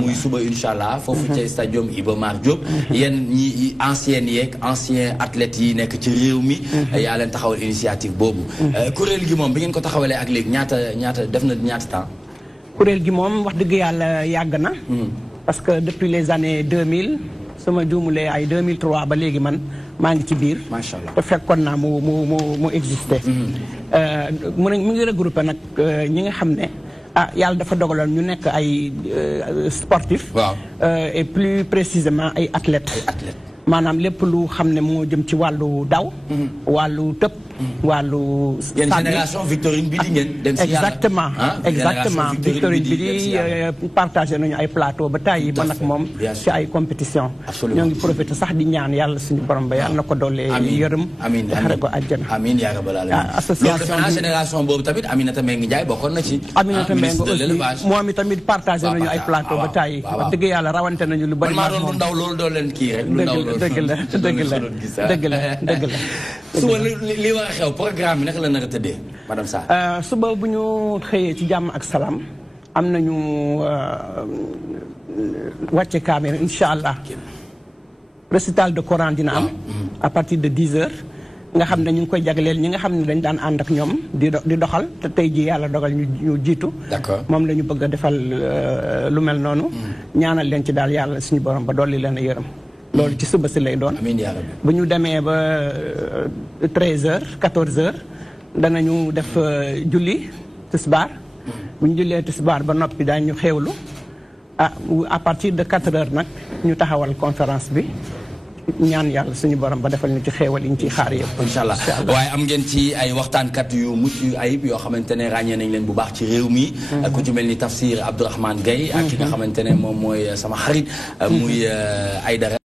muy suba incha allah foofu ci stadium Iba Mar Diop yéen ñi anciennes yeeg anciens athlètes yi nekk ci réew mi yaa leen taxawal initiative boobu kuréel gi moom bi ngeen ko taxawalee ak léegi ñaata def na ñaata temps kuréel gi moom wax dëgg yàlla yàgg na parce que depuis les années 2000 sama juumulee ay 2003 ba léegi man maa ngi ci biir macha allah te fekkoon naa mu existé mu ngi regroupé nag ñi nga xam ne ah yàlla dafa dogaloon ñu nekk ay sportif. waaw et plus précisément ay athlètes. maanaam lépp lu xam ne moo jëm ci wàllu daw. wàllu tëb. wàllu. yéen génération Victorine bi di ngeen. dem si yàlla exactement exactement Victorine bi di partagé nañu ay plateau ba tàyyi ba nag moom ci ay compétition ñoo ngi profité sax di ñaan yàlla suñu borom ba yàlla na ko doole yërëm. amiin xare ko àjjana. amiin yaa rabbal aalamiin. association bi génération boobu tamit Aminata Mbengue Ndiaye bokkoon na ci. Aminata Mbengue aussi moom i tamit partagé nañu ay plateau ba tàyyi. wax dëgg yàlla rawante nañu lu bari. man maa doon lu ndaw loolu doo leen kii rek. lu ndaw loolu dëgg la dëgg la. suba li war a xew programme bi naka la nar a tëddee madame Sarr. suba bu ñu xëyee ci jàmm ak salaam am nañu wàcce caméra incha allah récital de Coran dina am. à partir de 10 heures. nga xam ne ñu ngi koy jagleel ñi nga xam ne dañ daan ànd ak ñoom di doxal te tey ji yàlla dogal ñu jiitu. d'accord moom la ñu bëgg a defal lu mel noonu. ñaanal leen ci daal yàlla suñu borom ba dolli leen a yërëm. loolu ci suba si lay doon. amiin yaa rabbi. bu ñu demee ba 13h 14h danañu def julli tisbaar. bu ñu jullee tisbaar ba noppi daañu xéewlu à partir de 4h nag ñu taxawal conférence bi ñaan yàlla suñu borom ba defal ñu ci xéewal yi ñu ciy xaar yëpp. incha allah waaye am ngeen ci ay waxtaankat yu mucc ayib yoo xamante ne ràññee nañ leen bu baax ci réew mi. ku ci mel ni Tafsir Abdourahmane Gaye ak ki nga xamante ne moom mooy sama xarit muy Aïdara